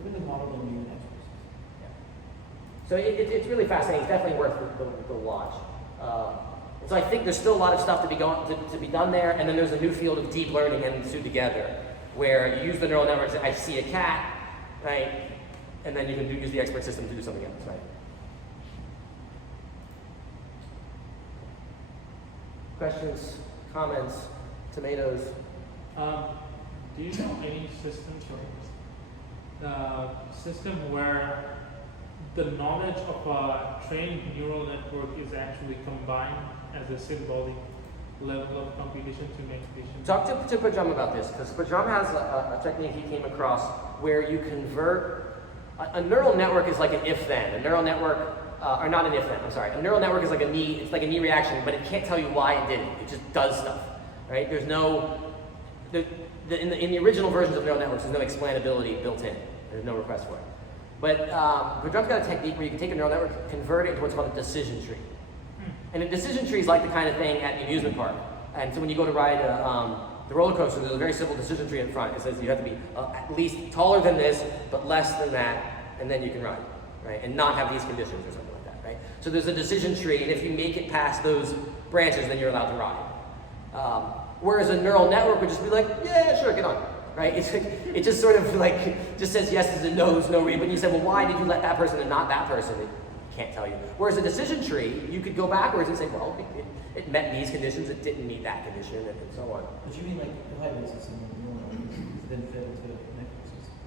Even the model don't need an expert. Yeah. So it's really fascinating. It's definitely worth the watch. And so I think there's still a lot of stuff to be done there. And then there's a new field of deep learning and two together, where you use the neural networks. I see a cat, right? And then you can use the expert system to do something else, right? Questions, comments, tomatoes? Do you know any systems or system where the knowledge of a trained neural network is actually combined as a symbolic level of computation to make decisions? Talk to Pajam about this, because Pajam has a technique he came across where you convert. A neural network is like an if-then. A neural network, or not an if-then, I'm sorry. A neural network is like it's like a knee reaction, but it can't tell you why it did it. It just does stuff, right? There's no, in the original versions of neural networks, there's no explainability built in. There's no request for it. But Pajam's got a technique where you can take a neural network, convert it into what's called a decision tree. And a decision tree is like the kind of thing at the amusement park. And so when you go to ride the roller coaster, there's a very simple decision tree in front. It says you have to be at least taller than this, but less than that, and then you can ride, right? And not have these conditions or something like that, right? So there's a decision tree, and if you make it past those branches, then you're allowed to ride. Whereas a neural network would just be like, yeah, sure, get on, right? It's like, it just sort of like, just says yeses and nos, no reason. But you say, well, why did you let that person and not that person? It can't tell you. Whereas a decision tree, you could go backwards and say, well, it met these conditions, it didn't meet that condition, and so on. But you mean like the hybrid system, then fit into the network system?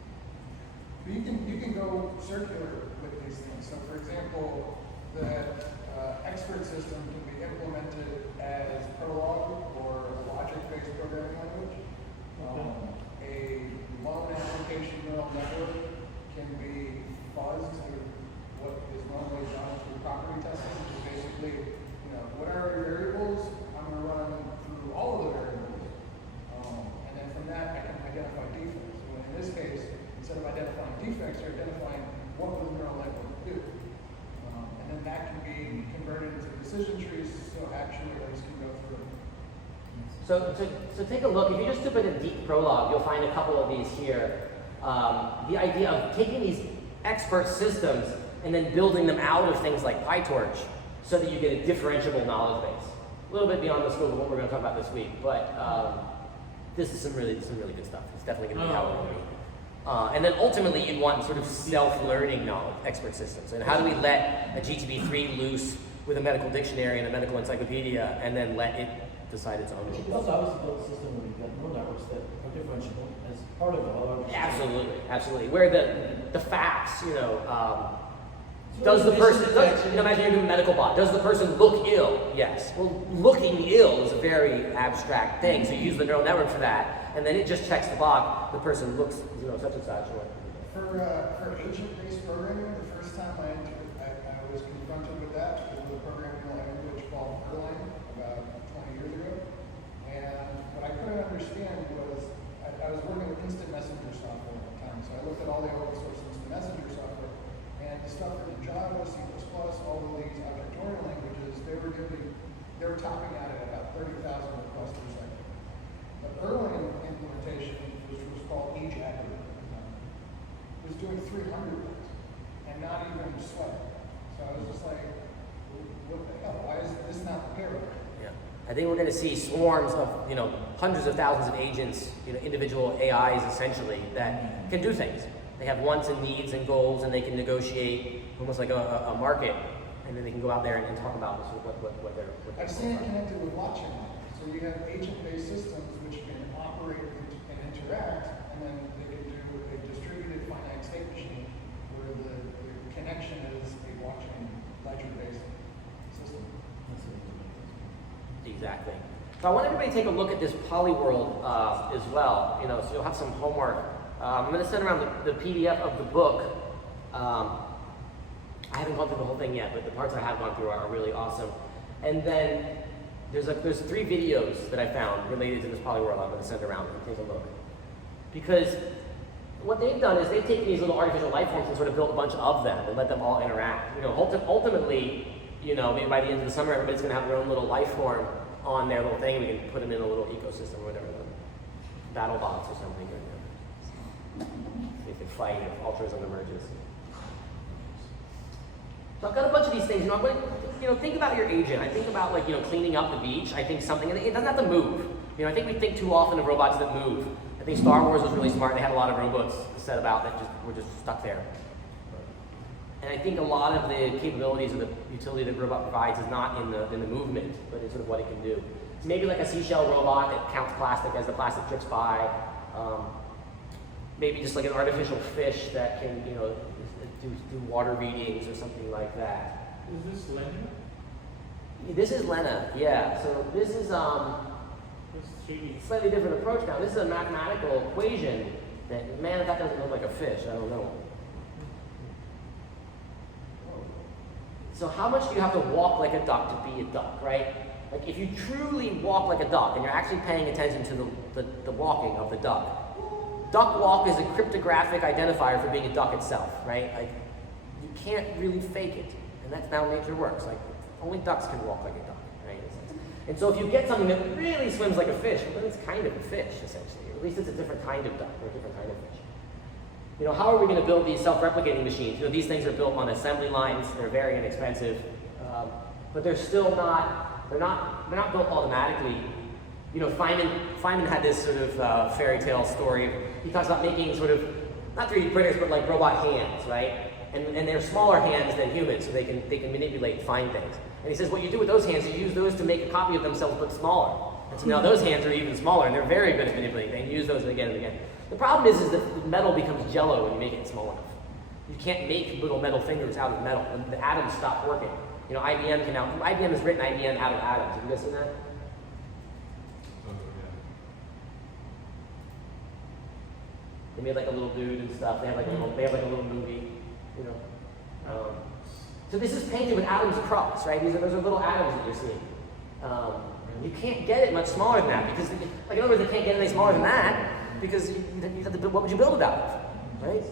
You can go circular with these things. So for example, the expert system can be implemented as Prolog or logic-based programming language. A loan application neural network can be fuzzed through what is normally done through property testing, which is basically, what are your variables? I'm going to run through all of the variables. And then from that, I can identify defects. So in this case, instead of identifying defects, you're identifying what will the neural network do. And then that can be converted into decision trees, so actuators can go through. So take a look. If you just type in a deep Prolog, you'll find a couple of these here. The idea of taking these expert systems and then building them out of things like PyTorch so that you get a differentiable knowledge base. A little bit beyond the scope of what we're going to talk about this week, but this is some really good stuff. It's definitely going to be how we're going to be. And then ultimately, you'd want sort of self-learning knowledge, expert systems. And how do we let a GTB3 loose with a medical dictionary and a medical encyclopedia, and then let it decide its own You rules? also obviously built a system where you've got neural networks that are differentiable as part of it. Absolutely. Where the facts, does the person, imagine you're doing a medical bot. Does the person look ill? Yes. Well, looking ill is a very abstract thing, so you use the neural network for that, and then it just checks the box. The person looks, such and such. For agent-based programming, the first time I was confronted with that was a programming language called Erlang about 20 years ago. And what I couldn't understand was, I was working with instant messenger software at the time, so I looked at all the open source instant messenger software, and the stuff in Java, C++, all of these object-oriented languages, they were topping out at about 30,000 requests per second. The Erlang implementation, which was called eJagger, was doing 300 things, and not even sweating. So I was just like, what the hell? Why is this not the parallel? Yeah. I think we're going to see swarms of, hundreds of thousands of agents, individual AIs essentially, that can do things. They have wants and needs and goals, and they can negotiate almost like a market, and then they can go out there and talk about what they're. I've seen it connected with blockchain. So you have agent-based systems which can operate and interact, and then they can do a distributed finite state machine where the connection is a blockchain ledger-based system. Exactly. So I want everybody to take a look at this Polyworld as well. So you'll have some homework. I'm going to send around the PDF of the book. I haven't gone through the whole thing yet, but the parts I have gone through are really awesome. And then there's 3 videos that I found related to this Polyworld I'm going to send around and take a look. Because what they've done is they've taken these little artificial life forms and sort of built a bunch of them and let them all interact. Ultimately, maybe by the end of the summer, everybody's going to have their own little life form on their little thing, and we can put them in a little ecosystem or whatever, battle bots or something. They can fight if altruism emerges. So I've got a bunch of these things. Think about your agent. I think about cleaning up the beach. I think something, and it doesn't have to move. I think we think too often of robots that move. I think Star Wars was really smart. They had a lot of robots set about that were just stuck there. And I think a lot of the capabilities of the utility that robot provides is not in the movement, but in sort of what it can do. So maybe like a seashell robot that counts plastic as the plastic drifts by. Maybe just like an artificial fish that can, do water readings or something like that. Is this Lena? This is Lena, yeah. So this is It's 3D. slightly different approach now. This is a mathematical equation that, man, if that doesn't look like a fish, I don't know. So how much do you have to walk like a duck to be a duck, right? Like if you truly walk like a duck and you're actually paying attention to the walking of the duck, duck walk is a cryptographic identifier for being a duck itself, right? Like you can't really fake it, and that's how nature works. Like only ducks can walk like a duck, right? And so if you get something that really swims like a fish, well, then it's kind of a fish essentially. Or at least it's a different kind of duck or a different kind of fish. How are we going to build these self-replicating machines? These things are built on assembly lines. They're very inexpensive, but they're still not. They're not built automatically. You know, Feynman had this sort of fairy tale story. He talks about making sort of, not 3D printers, but like robot hands, right? And they're smaller hands than humans, so they can manipulate and find things. And he says what you do with those hands, you use those to make a copy of themselves but smaller. And so now those hands are even smaller, and they're very good at manipulating things. You use those again and again. The problem is that the metal becomes jello when you make it small enough. You can't make little metal fingers out of metal, and the atoms stop working. You know, IBM has written IBM out of atoms. Have you guys seen that? They made like a little dude and stuff. They have like a little movie, you know. So this is painted with atoms across, right? Those are little atoms that you're seeing. You can't get it much smaller than that because, like, in other words, they can't get any smaller than that because you have to build, what would you build it out of, right?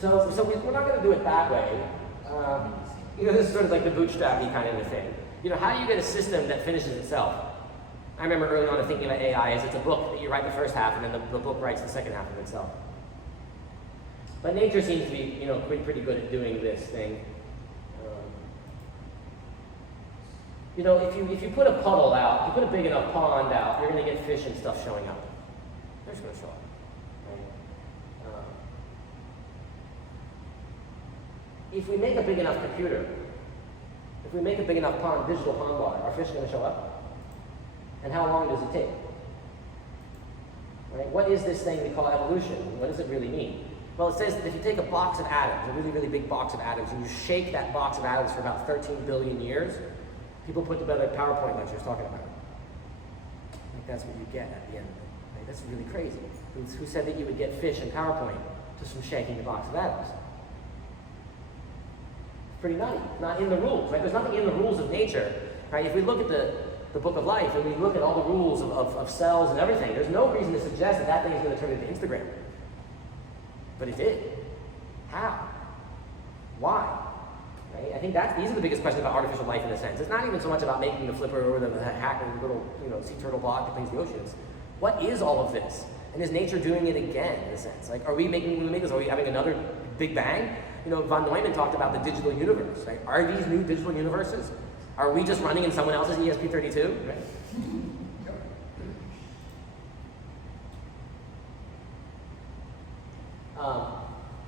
So we're not going to do it that way. You know, this is sort of like the bootstrappy kind of a thing. You know, how do you get a system that finishes itself? I remember early on thinking about AI as it's a book that you write the first half and then the book writes the second half of itself. But nature seems to be, you know, pretty good at doing this thing. You know, if you put a puddle out, if you put a big enough pond out, you're going to get fish and stuff showing up. They're just going to show up. Right? If we make a big enough computer, if we make a big enough pond, digital pond water, are fish going to show up? And how long does it take? Right? What is this thing we call evolution? What does it really mean? Well, it says that if you take a box of atoms, a really, really big box of atoms, and you shake that box of atoms for about 13 billion years, people put together PowerPoint lectures talking about it. Like that's what you get at the end of it. Right? That's really crazy. Who said that you would get fish in PowerPoint just from shaking a box of atoms? It's pretty nutty. It's not in the rules, right? There's nothing in the rules of nature, right? If we look at the book of life and we look at all the rules of cells and everything, there's no reason to suggest that that thing is going to turn into Instagram. But it did. How? Why? Right? I think these are the biggest questions about artificial life in a sense. It's not even so much about making the flipper or the hacker little, you know, sea turtle block that cleans the oceans. What is all of this? And is nature doing it again in a sense? Like, are we having another Big Bang? You know, von Neumann talked about the digital universe, right? Are these new digital universes? Are we just running in someone else's ESP32? Right?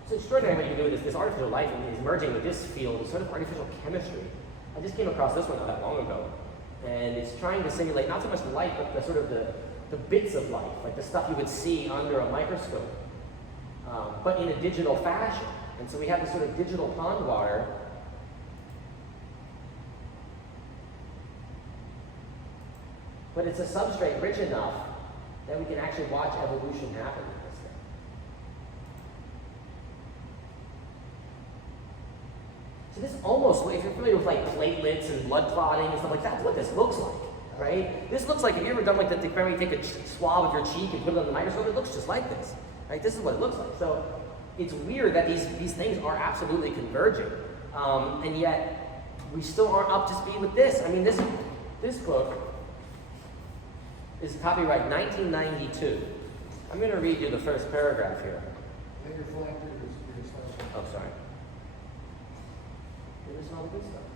It's extraordinary what you can do with this artificial life is merging with this field of sort of artificial chemistry. I just came across this one not that long ago, and it's trying to simulate not so much the life, but the sort of the bits of life, like the stuff you would see under a microscope, but in a digital fashion. And so we have this sort of digital pond water. But it's a substrate rich enough that we can actually watch evolution happen with this thing. So this almost, if you're familiar with like platelets and blood clotting and stuff like that, that's what this looks like, right? This looks like, have you ever done like the where you take a swab of your cheek and put it on the microscope? It looks just like this, right? This is what it looks like. So it's weird that these things are absolutely converging, and yet we still aren't up to speed with this. I mean, this book is copyright 1992. I'm going to read you the first paragraph here. I think you're flying through your slide. Oh, sorry. This is all the good stuff.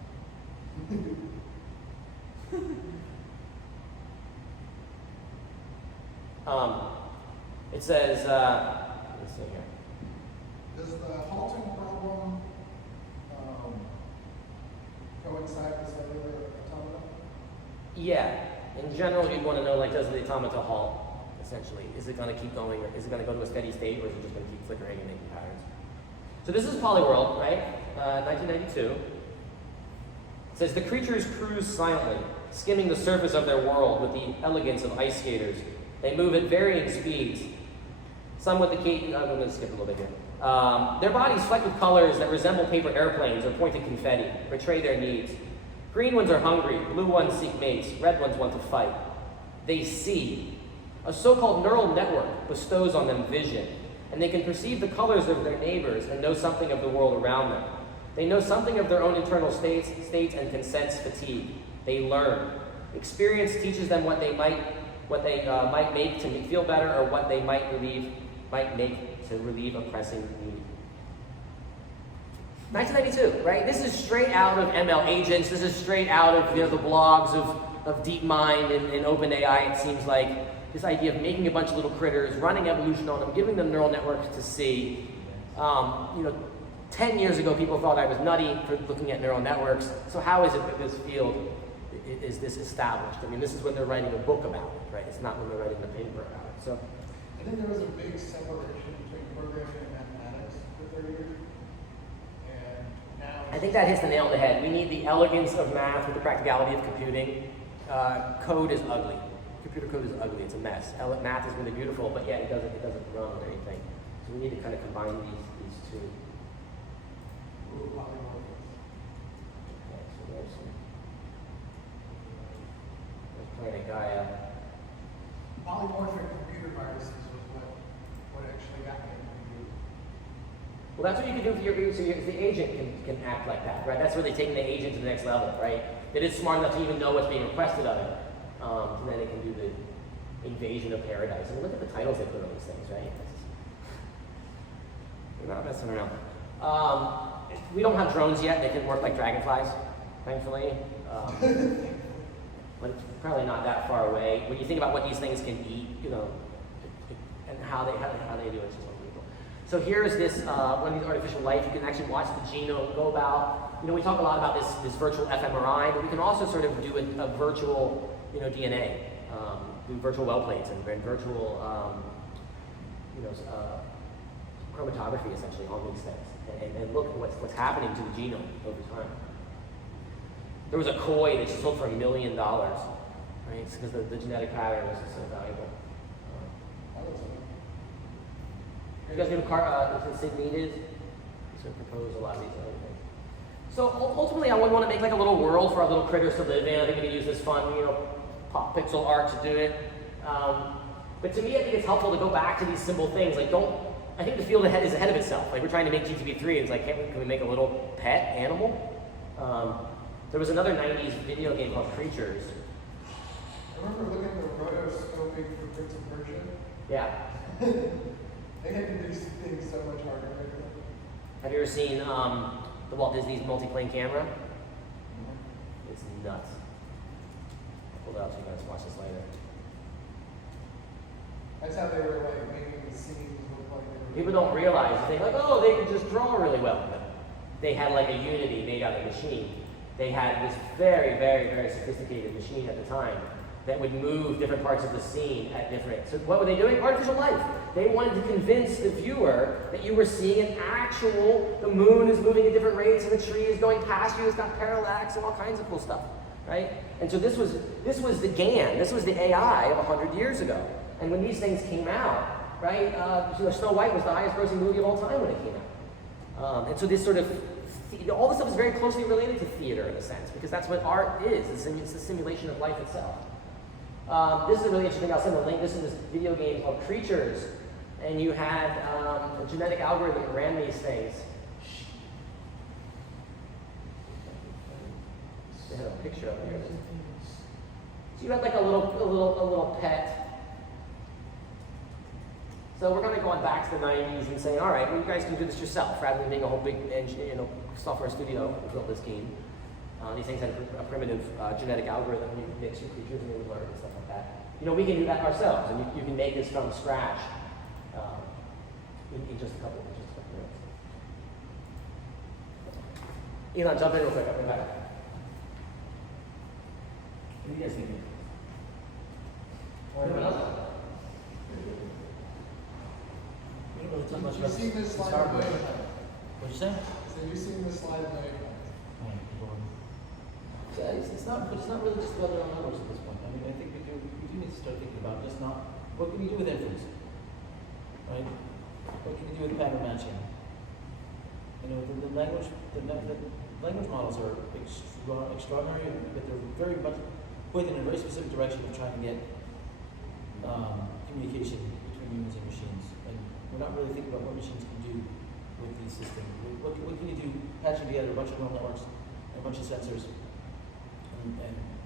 It says, let's see here. Does the halting problem coincide with cellular automata? Yeah. In general, you'd want to know, like, does the automata halt, essentially? Is it going to keep going, or is it going to go to a steady state, or is it just going to keep flickering and making patterns? So this is Polyworld, right? 1992. It says, the creatures cruise silently, skimming the surface of their world with the elegance of ice skaters. They move at varying speeds. Some with the I'm going to skip a little bit here. Their bodies flecked with colors that resemble paper airplanes or pointed confetti, betray their needs. Green ones are hungry, blue ones seek mates, red ones want to fight. They see. A so-called neural network bestows on them vision, and they can perceive the colors of their neighbors and know something of the world around them. They know something of their own internal states and can sense fatigue. They learn. Experience teaches them what they might make to feel better, or what they might make to relieve a pressing need. 1992, right? This is straight out of ML Agents. This is straight out of the blogs of DeepMind and OpenAI, it seems like this idea of making a bunch of little critters, running evolution on them, giving them neural networks to see. 10 years ago, people thought I was nutty for looking at neural networks. So how is it that this field is this established? I mean, this is when they're writing a book about it, right? It's not when they're writing a paper about it. So I think there was a big separation between programming and mathematics for 30 years. And now I think that hits the nail on the head. We need the elegance of math with the practicality of computing. Code is ugly. Computer code is ugly. It's a mess. Math is really beautiful, but yeah, it doesn't run on anything. So we need to kind of combine these two. Okay, so there's Planet Gaia. polymorphic computer viruses was what actually got me into computing. Well, that's what you can do for your, so the agent can act like that, right? That's where they're taking the agent to the next level, right? It is smart enough to even know what's being requested of it. And then it can do the invasion of paradise. I mean, look at the titles they put on these things, right? They're not messing around. We don't have drones yet. They can work like dragonflies, thankfully. But it's probably not that far away. When you think about what these things can eat, and how they do it, it's just unbelievable. So here's this one of these artificial life. You can actually watch the genome go about. We talk a lot about this virtual fMRI, but we can also sort of do a virtual, DNA, do virtual well plates and virtual, chromatography essentially on these things, and look at what's happening to the genome over time. There was a koi that sold for $1 million, right? It's because the genetic pattern was so valuable. You guys know who Sid Mead is? He sort of proposed a lot of these other things. So ultimately, I would want to make like a little world for our little critters to live in. I think we can use this fun, pop pixel art to do it. But to me, I think it's helpful to go back to these simple things. I think the field is ahead of itself. Like we're trying to make GTP3, and it's like, can we make a little pet animal? There was another 90s video game called Creatures. I remember looking at the rotoscoping for Prince of Persia. Yeah. They had to do things so much harder back then. Have you ever seen the Walt Disney's multiplane camera? It's nuts. I'll pull it out so you guys watch this later. That's how they were like making the scenes look like they were. People don't realize, they think like, oh, they can just draw really well. But they had like a Unity made out of a machine. They had this very, very, very sophisticated machine at the time that would move different parts of the scene at different. So what were they doing? Artificial life. They wanted to convince the viewer that you were seeing an actual, the moon is moving at different rates and the tree is going past you, it's got parallax and all kinds of cool stuff, right? And so this was the GAN, this was the AI of 100 years ago. And when these things came out, right, Snow White was the highest grossing movie of all time when it came out. And so this sort of, all this stuff is very closely related to theater in a sense, because that's what art is. It's the simulation of life itself. This is a really interesting thing. I'll send a link. This is this video game called Creatures, and you had a genetic algorithm that ran these things. They had a picture of it here. So you had like a little pet. So we're kind of going back to the 90s and saying, all right, well, you guys can do this yourself, rather than being a whole big software studio that built this game. These things had a primitive genetic algorithm. You could mix your creatures and they would learn and stuff like that. We can do that ourselves, and you can make this from scratch in just a couple minutes. Elon, jump in real quick. I'll be back. What do you guys think? Anyone else? We don't really talk much You've about seen this slide hardware. many times. What'd you say? So you've seen this slide many times. So it's not really just about our own numbers at this point. I mean, I think we do need to start thinking about just not what can we do with inference, right? What can we do with pattern matching? The language models are extraordinary, but they're very much pointed in a very specific direction of trying to get communication between humans and machines. And we're not really thinking about what machines can do with these systems. What can you do patching together a bunch of neural networks and a bunch of sensors? And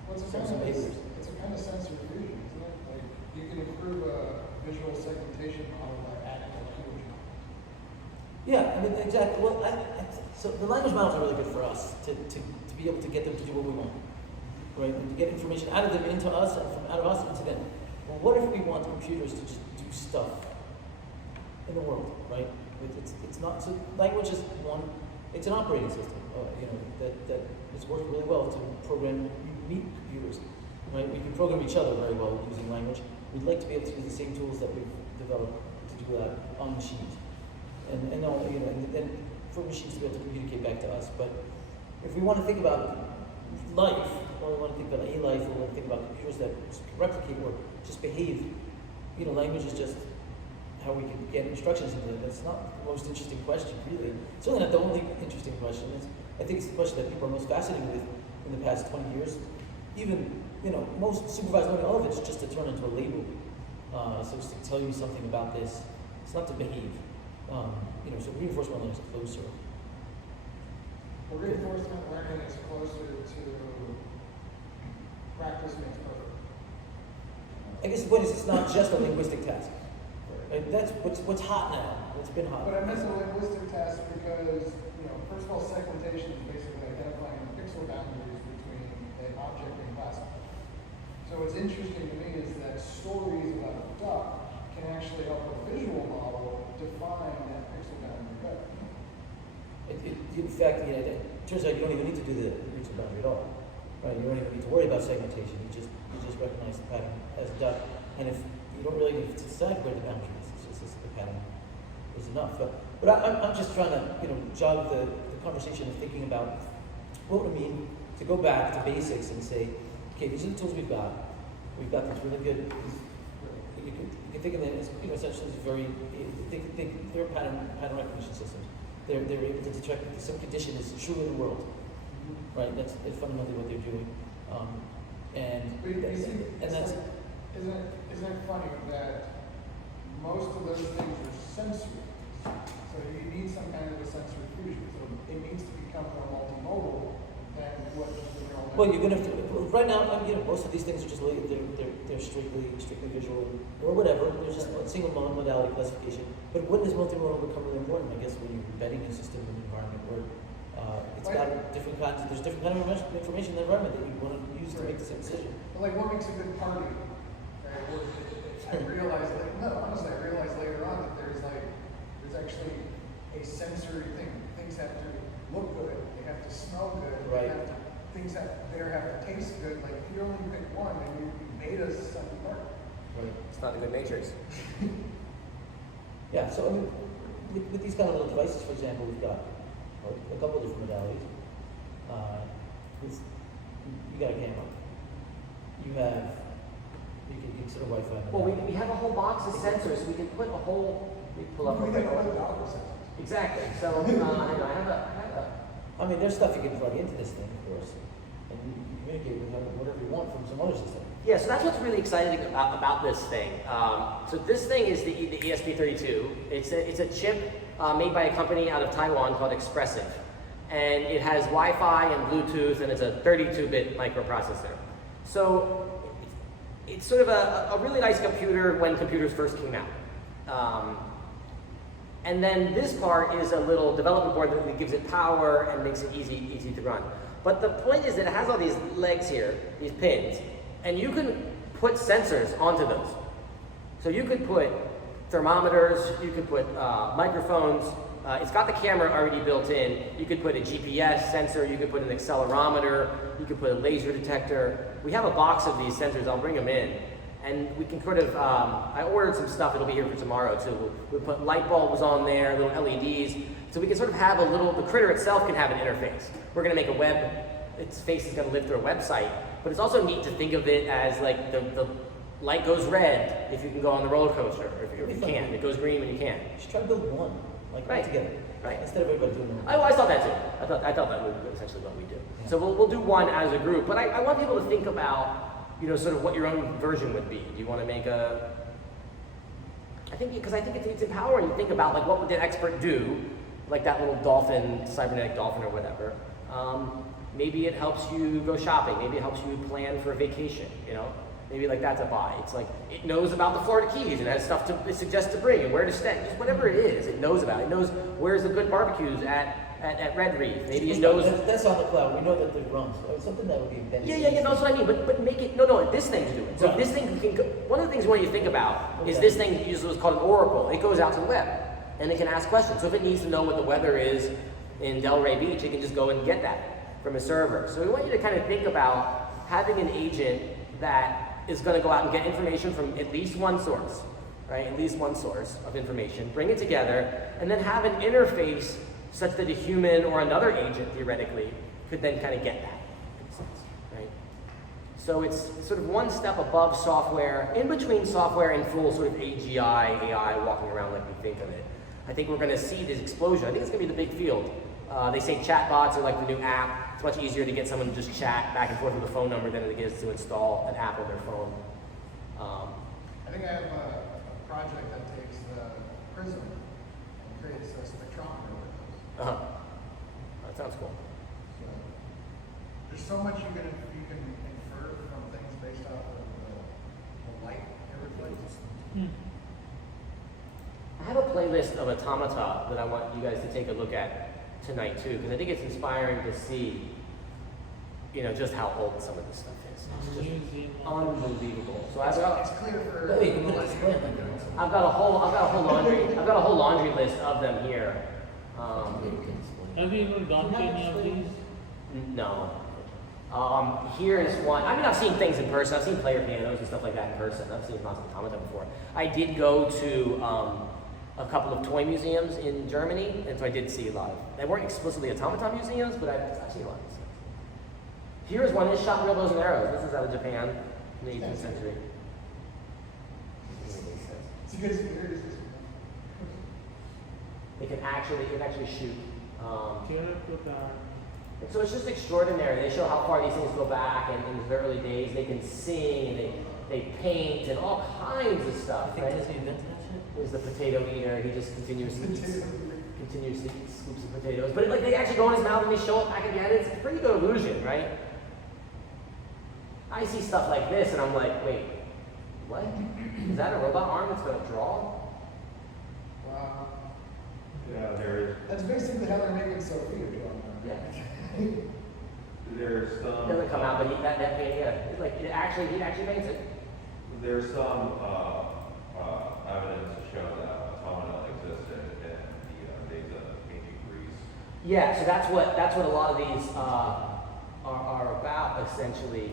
Well, it's a some kind of behaviors. it's a kind of sensory fusion, isn't it? Like you can improve a visual segmentation model by adding a language model. Yeah, I mean, exactly. Well, so the language models are really good for us to be able to get them to do what we want. right? And to get information out of them into us and from out of us into them. Well, what if we want computers to just do stuff in the world, right? It's not, so language is one, it's an operating system, that has worked really well to program unique computers, right? We can program each other very well using language. We'd like to be able to use the same tools that we've developed to do that on machines. And then for machines to be able to communicate back to us. But if we want to think about life, or we want to think about a life, or we want to think about computers that replicate or just behave, language is just how we can get instructions into it. That's not the most interesting question, really. It's certainly not the only interesting question. I think it's the question that people are most fascinated with in the past 20 years. Even, most supervised learning, all of it's just to turn into a label. So it's to tell you something about this. It's not to behave. So reinforcement learning is closer. Well, reinforcement learning is closer to practice makes perfect. I guess the point is it's not just a linguistic task. Right? That's what's hot now. It's been hot. But I meant the linguistic task because, first of all, segmentation is basically identifying the pixel boundaries between an object and classifier. So what's interesting to me is that stories about a duck can actually help a visual model define that pixel boundary better. In fact, it turns out you don't even need to do the pixel boundary at all. Right? You don't even need to worry about segmentation. You just recognize the pattern as a duck, and if you don't really need to decide where the boundary is, it's just the pattern is enough. But I'm just trying to jog the conversation of thinking about what would it mean to go back to basics and say, okay, these are the tools we've got. We've got these really good. You can think of them as essentially as very they're pattern recognition systems. They're able to detect that some condition is true in the world, right? That's fundamentally what they're doing. Isn't it funny that most of those things are sensory? So you need some kind of a sensory fusion. So it needs to become more multimodal than what the neural network. Well, you're going to right now. Most of these things are just they're strictly visual or whatever. They're just a single modality classification. But when does multimodal become really important? I guess when you're embedding a system in an environment where it's got different kinds. There's different kind of information in the environment that you want to use to make the same decision. But like, what makes a good party? Right? I realized later on that there's actually a sensory thing. Things have to look good. They have to smell good. Right. Things have to taste good. Like, if you only pick one, then you made us something apart. Right. It's not a good matrix. Yeah. So with these kind of little devices, for example, we've got a couple of different modalities. You got a camera. You can consider Wi-Fi. Well, we have a whole box of sensors. We can put a whole. We pull up. We got $100 sensors. Exactly. So I have a. I mean, there's stuff you can plug into this thing, of course, and you can communicate with whatever you want from some other system. Yeah, so that's what's really exciting about this thing. So this thing is the ESP32. It's a chip made by a company out of Taiwan called Expressive. And it has Wi-Fi and Bluetooth, and it's a 32-bit microprocessor. So it's sort of a really nice computer when computers first came out. And then this part is a little development board that gives it power and makes it easy to run. But the point is that it has all these legs here, these pins, and you can put sensors onto those. So you could put thermometers, you could put microphones. It's got the camera already built in. You could put a GPS sensor, you could put an accelerometer, you could put a laser detector. We have a box of these sensors, I'll bring them in. And we can sort of, I ordered some stuff, it'll be here for tomorrow too. We'll put light bulbs on there, little LEDs. So we can sort of have the critter itself can have an interface. We're gonna make a web, its face is gonna live through a website. But it's also neat to think of it as like the light goes red if you can go on the roller coaster, or if you can't. It goes green when you can't. You should try to build one, like Right. all together. Right. Instead of everybody doing their I own. always thought that too. I thought that was essentially what we do. Yeah. So we'll do one as a group, but I want people to think about, sort of what your own version would be. Do you want to make I think it's empowering to think about like what would that expert do, like that little dolphin, cybernetic dolphin or whatever. Maybe it helps you go shopping. Maybe it helps you plan for a vacation. Maybe like that's a buy. It's like it knows about the Florida Keys and has stuff it suggests to bring and where to stay. Just whatever it is, it knows about. It knows where's the good barbecues at at Red Reef. Maybe it It's knows. not- That's on the cloud, we know that it runs, so it's something that would be embedded. Yeah, that's what I mean. But make it no. This thing's doing it. So Right. this thing can. One of the things we want you to think about is Okay. this thing uses what's called an oracle. It goes out to the web and it can ask questions. So if it needs to know what the weather is in Delray Beach, it can just go and get that from a server. So we want you to kind of think about having an agent that is going to go out and get information from at least one source, right? At least one source of information, bring it together, and then have an interface such that a human or another agent, theoretically, could then kind of get that, right? So it's sort of one step above software, in between software and full sort of AGI, AI walking around like we think of it. I think we're going to see this explosion. I think it's going to be the big field. They say chatbots are like the new app. It's much easier to get someone to just chat back and forth with a phone number than it is to install an app on their phone. I think I have a project that takes the prism and creates a spectrometer with those. That sounds cool. So there's so much you can infer from things based off of the light it reflects. I have a playlist of Automata that I want you guys to take a look at tonight too, because I think it's inspiring to see, just how old some of this stuff is. It's just unbelievable. So It's clear for No, you can explain it like that. I've got a whole laundry list of them here. Have you ever gone to any of these? No. Here is one. I mean, I've seen things in person. I've seen player pianos and stuff like that in person. I've seen lots of Automata before. I did go to a couple of toy museums in Germany, and so I did see a lot of. They weren't explicitly Automata museums, but I've seen a lot of these things. Here's one. This shot real bows and arrows. This is out of Japan in the 18th century. It's good ears. It can actually shoot. Care with our And so it's just extraordinary. They show how far these things go back, and in the early days, they can sing, and they paint, and all kinds of I stuff. think Right? Disney invented that shit. There's the potato eater. He just continuously eats scoops of potatoes. But they actually go in his mouth and they show it back again. It's a pretty good illusion, right? I see stuff like this, and I'm like, wait, what? Is that a robot arm that's going to draw? Wow. Yeah, there's That's basically how they're making Sophia drum. Yeah. there's It some doesn't come out, but he actually paints it. there's some evidence to show that automata existed in the days of ancient Greece. Yeah, so that's what a lot of these are about essentially.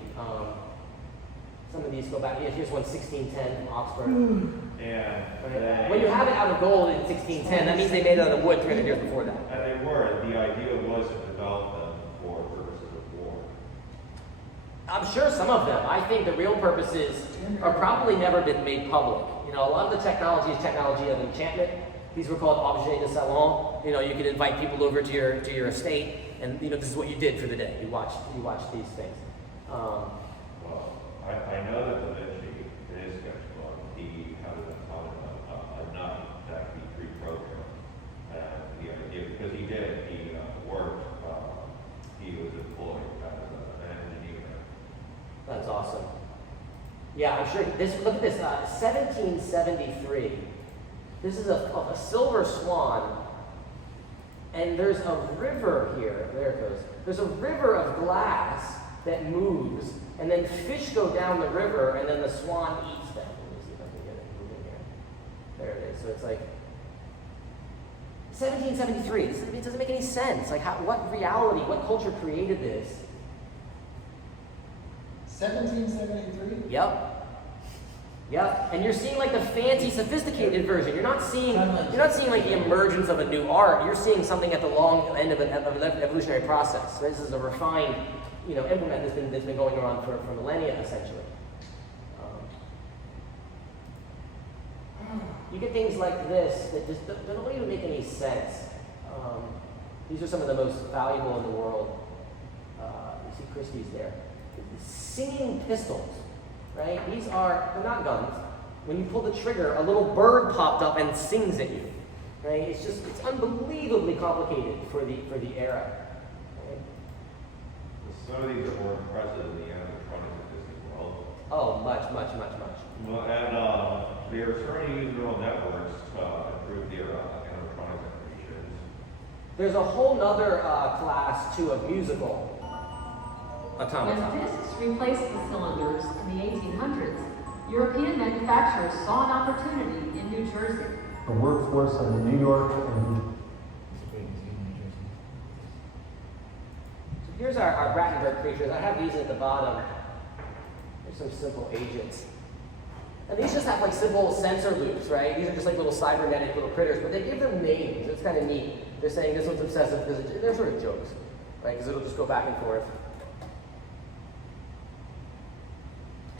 Some of these go back. Here's one 1610 from Oxford. And Right. When you have it out of gold in 1610, that means they made it out of wood 300 years before that. And they were. The idea was to develop them for purposes of war. I'm sure some of them. I think the real purposes are probably never been made public. A lot of the technology is technology of enchantment. These were called objets de salon. You could invite people over to your estate, and this is what you did for the day. You watched these things. Well, I know that Da Vinci, in his sketchbook, he had an automata, a nut that could be pre-programmed. And the idea, because he worked, he was employed as an engineer. That's awesome. Yeah, I'm sure. Look at this. 1773. This is a silver swan, and there's a river here. There it goes. There's a river of glass that moves, and then fish go down the river, and then the swan eats them. Let me see if I can get it moving here. There it is. So it's like 1773. It doesn't make any sense. Like, what reality, what culture created this? 1773? Yep. And you're seeing like the fancy, sophisticated version. You're not seeing like the emergence of a new art. You're seeing something at the long end of an evolutionary process. This is a refined, implement that's been going on for millennia, essentially. You get things like this that just don't even make any sense. These are some of the most valuable in the world. You see Christie's there. Singing pistols, right? They're not guns. When you pull the trigger, a little bird popped up and sings at you, right? It's unbelievably complicated for the era. Right? Some of these are more impressive than the animatronics of Disney World. Oh, much. Well, and they are starting to use neural networks to improve their animatronics animations. There's a whole nother class too of musical automata. When discs replaced the cylinders in the 1800s, European manufacturers saw an opportunity in New Jersey. The workforce of New York and So here's our Rattenberg creatures. I have these at the bottom. There's some simple agents. And these just have like simple sensor loops, right? These are just like little cybernetic little critters, but they give them names. It's kind of neat. They're saying this one's obsessive because they're sort of jokes, right? Because it'll just go back and forth.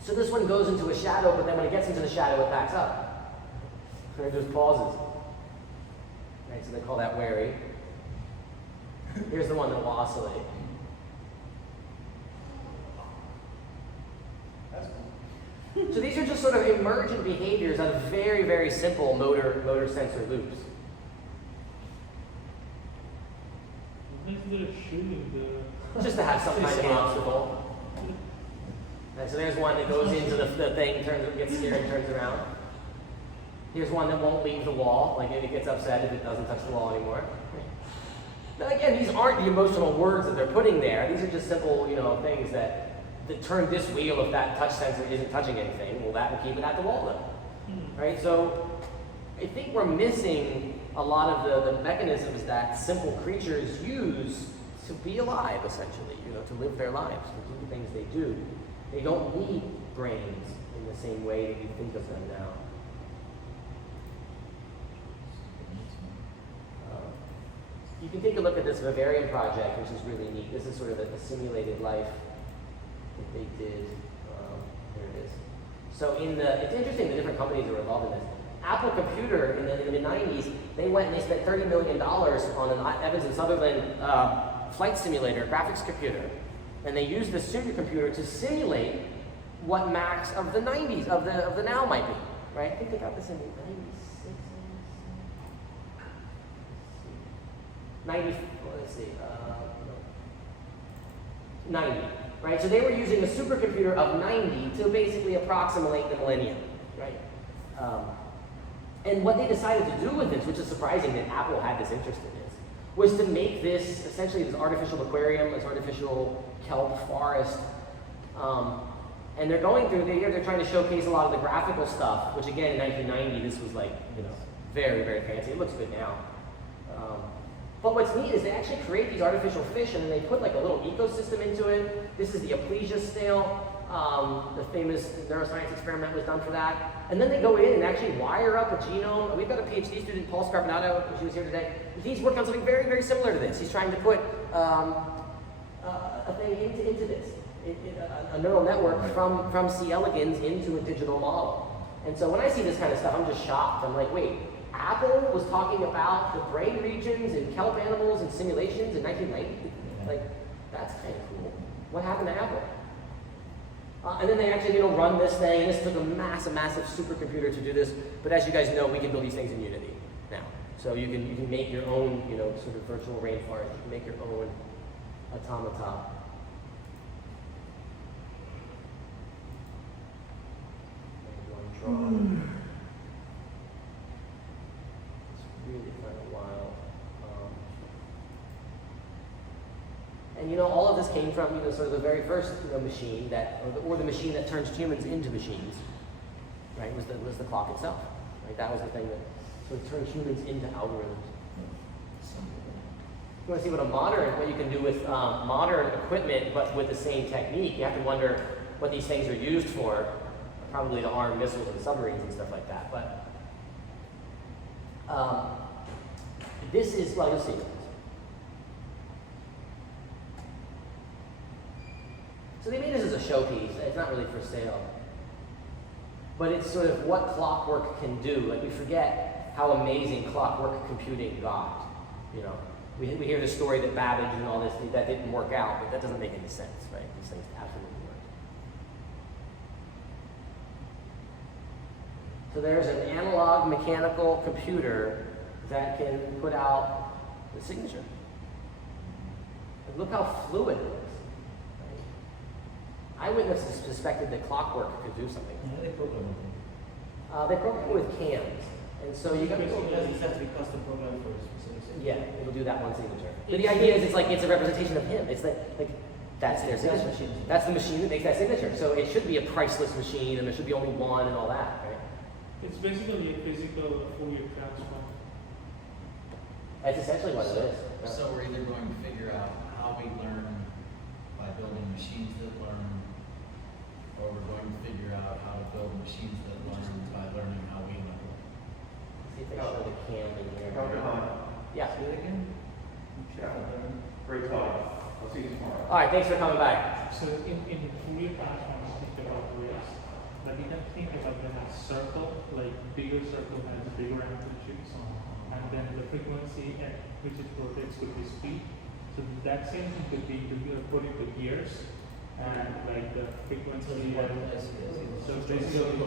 So this one goes into a shadow, but then when it gets into the shadow, it backs up. Right? There's pauses. Right, so they call that wary. Here's the one that will oscillate. That's cool. So these are just sort of emergent behaviors out of very, very simple motor sensor loops. Why is there a shooting the? Just to have some kind of obstacle. And so there's one that goes into the thing, gets scared, and turns around. Here's one that won't leave the wall, like it gets upset if it doesn't touch the wall anymore. Now again, these aren't the emotional words that they're putting there. These are just simple, things that turn this wheel if that touch sensor isn't touching anything. Well, that will keep it at the wall level, right? So I think we're missing a lot of the mechanisms that simple creatures use to be alive, essentially, to live their lives, to do the things they do. They don't need brains in the same way that you think of them now. You can take a look at this Vivarium project, which is really neat. This is sort of a simulated life that they did. There it is. So it's interesting the different companies that were involved in this. Apple Computer in the mid-90s, they went and they spent $30 million on an Evans and Sutherland flight simulator, graphics computer. And they used this supercomputer to simulate what Macs of the 90s, of the now might be, right? I think they got this in 96, 90, right? So they were using a supercomputer of 90 to basically approximate the millennium, right? And what they decided to do with this, which is surprising that Apple had this interest in this, was to make this essentially this artificial aquarium, this artificial kelp forest. And they're going through, they're trying to showcase a lot of the graphical stuff, which again in 1990, this was like, very, very fancy. It looks good now. But what's neat is they actually create these artificial fish and then they put like a little ecosystem into it. This is the Aplysia snail. The famous neuroscience experiment was done for that. And then they go in and actually wire up a genome. We've got a PhD student, Paul Scarpinato, who was here today. He's working on something very, very similar to this. He's trying to put a thing into this, a neural network from C. elegans into a digital model. And so when I see this kind of stuff, I'm just shocked. I'm like, wait, Apple was talking about the brain regions in kelp animals and simulations in 1990? Like, that's kind of cool. What happened to Apple? And then they actually, run this thing. This took a massive, massive supercomputer to do this. But as you guys know, we can build these things in Unity now. So you can make your own, sort of virtual rainforest. You can make your own automata. It's really kind of wild. And all of this came from sort of the very first machine that, or the machine that turns humans into machines, right? Was the clock itself, right? That was the thing that sort of turned humans into algorithms. You want to see what you can do with modern equipment, but with the same technique. You have to wonder what these things are used for, probably to arm missiles and submarines and stuff like that. But this is, well, you'll see. So they made this as a showpiece. It's not really for sale. But it's sort of what clockwork can do. Like, we forget how amazing clockwork computing got. We hear the story that Babbage and all this, that didn't work out, but that doesn't make any sense, right? These things absolutely work. So there's an analog mechanical computer that can put out the signature. And look how fluid it is. Eyewitnesses suspected that clockwork could do something. Yeah, they program it. They program it with cams. And so you got It has to be custom programmed for a specific signature. yeah, it'll do that one signature. But the idea is it's a representation of him. It's like that's their signature. That's the machine that makes that signature. So it should be a priceless machine, and there should be only one and all that, right? It's basically a physical Fourier transform. That's essentially what it is. So we're either going to figure out how we learn by building machines that learn, or we're going to figure out how to build machines that learn by learning how we learn. See if they show the cam in here. Dr. Hunt, Yeah. Say it again? yeah, great talk. I'll see you tomorrow. All right, thanks for coming back. So in Fourier transforms, think about waves. But you can think about them as circle, like bigger circle has bigger amplitudes, and then the frequency at which it rotates could be speed. So that same thing could be according to gears, and like the frequency. So basically,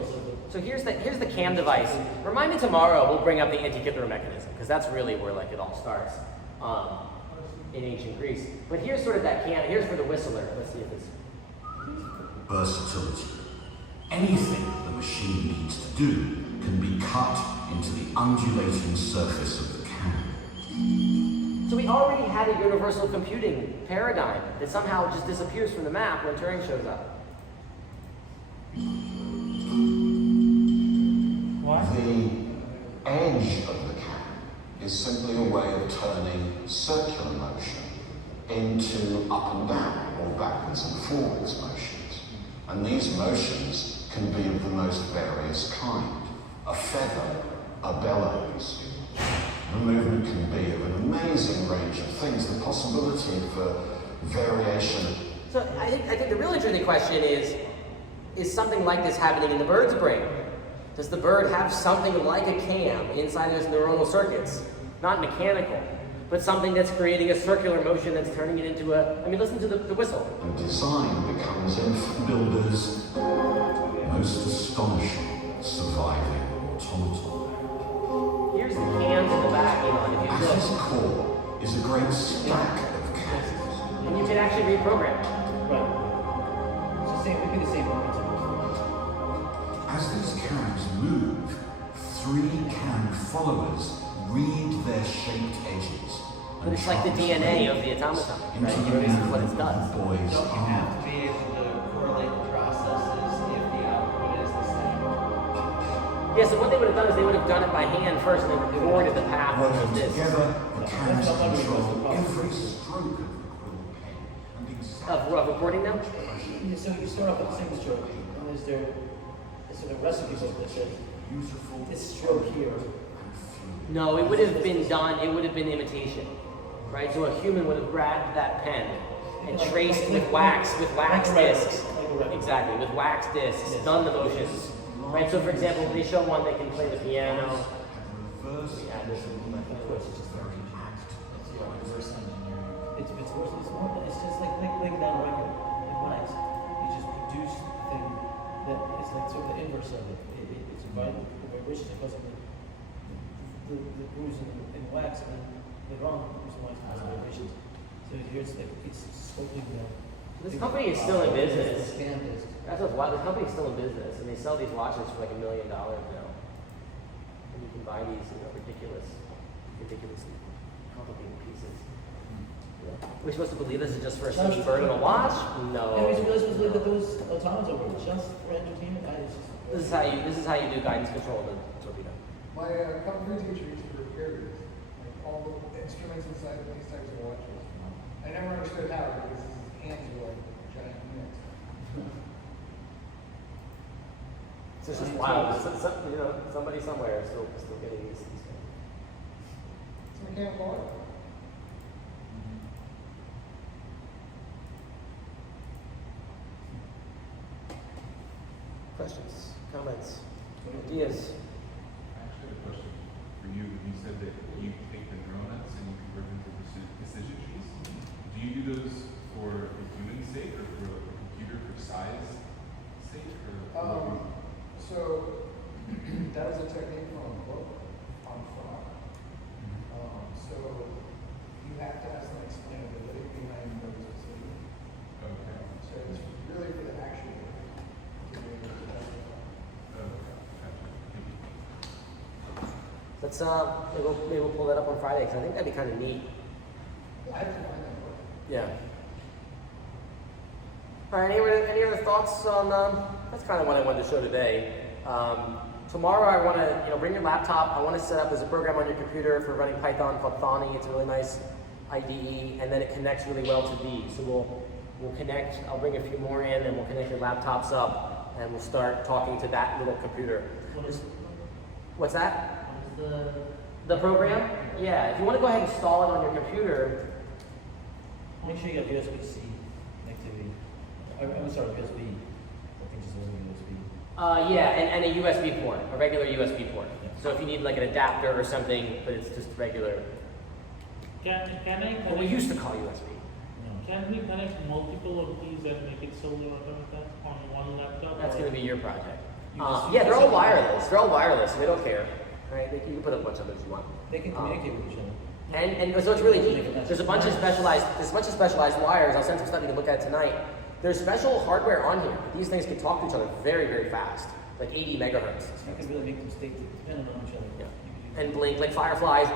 So here's the cam device. Remind me tomorrow. We'll bring up the Antikythera mechanism because that's really where like it all starts in ancient Greece. But here's sort of that cam. Here's for the whistler. Let's see if it's. Versatility. Anything the machine needs to do can be cut into the undulating surface of the can. So we already had a universal computing paradigm that somehow just disappears from the map when Turing shows up. what? The edge of the can is simply a way of turning circular motion into up and down or backwards and forwards motions. And these motions can be of the most various kind. A feather, a bellows. The movement can be of an amazing range of things. The possibility for variation. So I think the really interesting question is something like this happening in the bird's brain? Does the bird have something like a cam inside its neuronal circuits? Not mechanical, but something that's creating a circular motion that's turning it into listen to the whistle. And design becomes infant builders' most astonishing surviving automaton. Here's the cams in the back, if you At look. its core is a great stack of cans. And you can actually reprogram it. Right. It's the same, it could be the same principle. As these cams move, 3 cam followers read their shaped edges. But it's like the DNA of the automaton, right? This is what it does. Boys Don't you have are. to be able to correlate the processes if the output is the same? Yeah, so what they would have done is they would have done it by hand first and then recorded the path of Working this. together, the cams control every stroke of the quill pen. And exactly Of recording them? So you start off with a single stroke, and there's sort of recipe book that says beautiful this stroke here. and fluid. No, it would have been done, it would have been imitation, right? So a human would have grabbed that pen and traced with wax discs. Exactly, with wax discs, done the motions. Right, so for example, they show one that can play the piano. Reverse We add this into my Of course, it's just very not act. It's reverse engineering. It's worse. It's just like laying down a record in wax. You just produce the thing that is like sort of the inverse of it. It's a vibration because of the grooves in wax, and then later on the grooves in wax because of vibrations. So here it's like it's sculpting the. This company is still in business. Scan disc. That's what's wild. The company's still in business, and they sell these watches for like $1 million now. And you can buy these, ridiculously complicated pieces. Yeah. We're supposed to believe this is just for a silly bird and a watch? No. And we supposed to believe that those automata were just for entertainment. This is how you do guidance control in the torpedo. My company teacher used to repair these, like all the instruments inside of these types of watches. I never understood how because his hands were like giant units. It's just wild. Somebody somewhere is still getting these things. It's mechanical art. Questions, comments, ideas? I actually have a question for you. You said that you take the neural nets and you convert them to decision trees. Do you do those for a human sake or for a computer for size sake? Or So that was a technique from a book on fraud. So you have to have some explainability behind those decisions. okay. So it's really for the actual to be able to justify. Okay. Gotcha. Thank you. let's maybe we'll pull that up on Friday because I think that'd be kind of neat. I have to find that book. Yeah. All right. Any other thoughts on? That's kind of what I wanted to show today. Tomorrow I want to bring your laptop. I want to set up as a program on your computer for running Python called Thani. It's a really nice IDE, and then it connects really well to these. So we'll connect. I'll bring a few more in, and we'll connect your laptops up, and we'll start talking to that little computer. What's that? The program? Yeah. If you want to go ahead and install it on your computer. Make sure you have USB-C connectivity. I'm sorry, USB. I think just USB. Yeah, and a USB port, a regular USB port. Yeah. So if you need like an adapter or something, but it's just regular. Can I connect? What we used to call USB. Can we connect multiple of these and make it solar automata on one laptop? That's or- going to be your project. You just- Yeah, they're all wireless. They're all wireless. So they don't care, right? You can put a bunch of those you want. They can communicate with each other. And so it's really neat. There's a bunch of specialized wires. I'll send some stuff you can look at tonight. There's special hardware on here. These things can talk to each other very, very fast, like 80 megahertz. You can really make them stay dependent on each other. Yeah. You can do And blink like fireflies,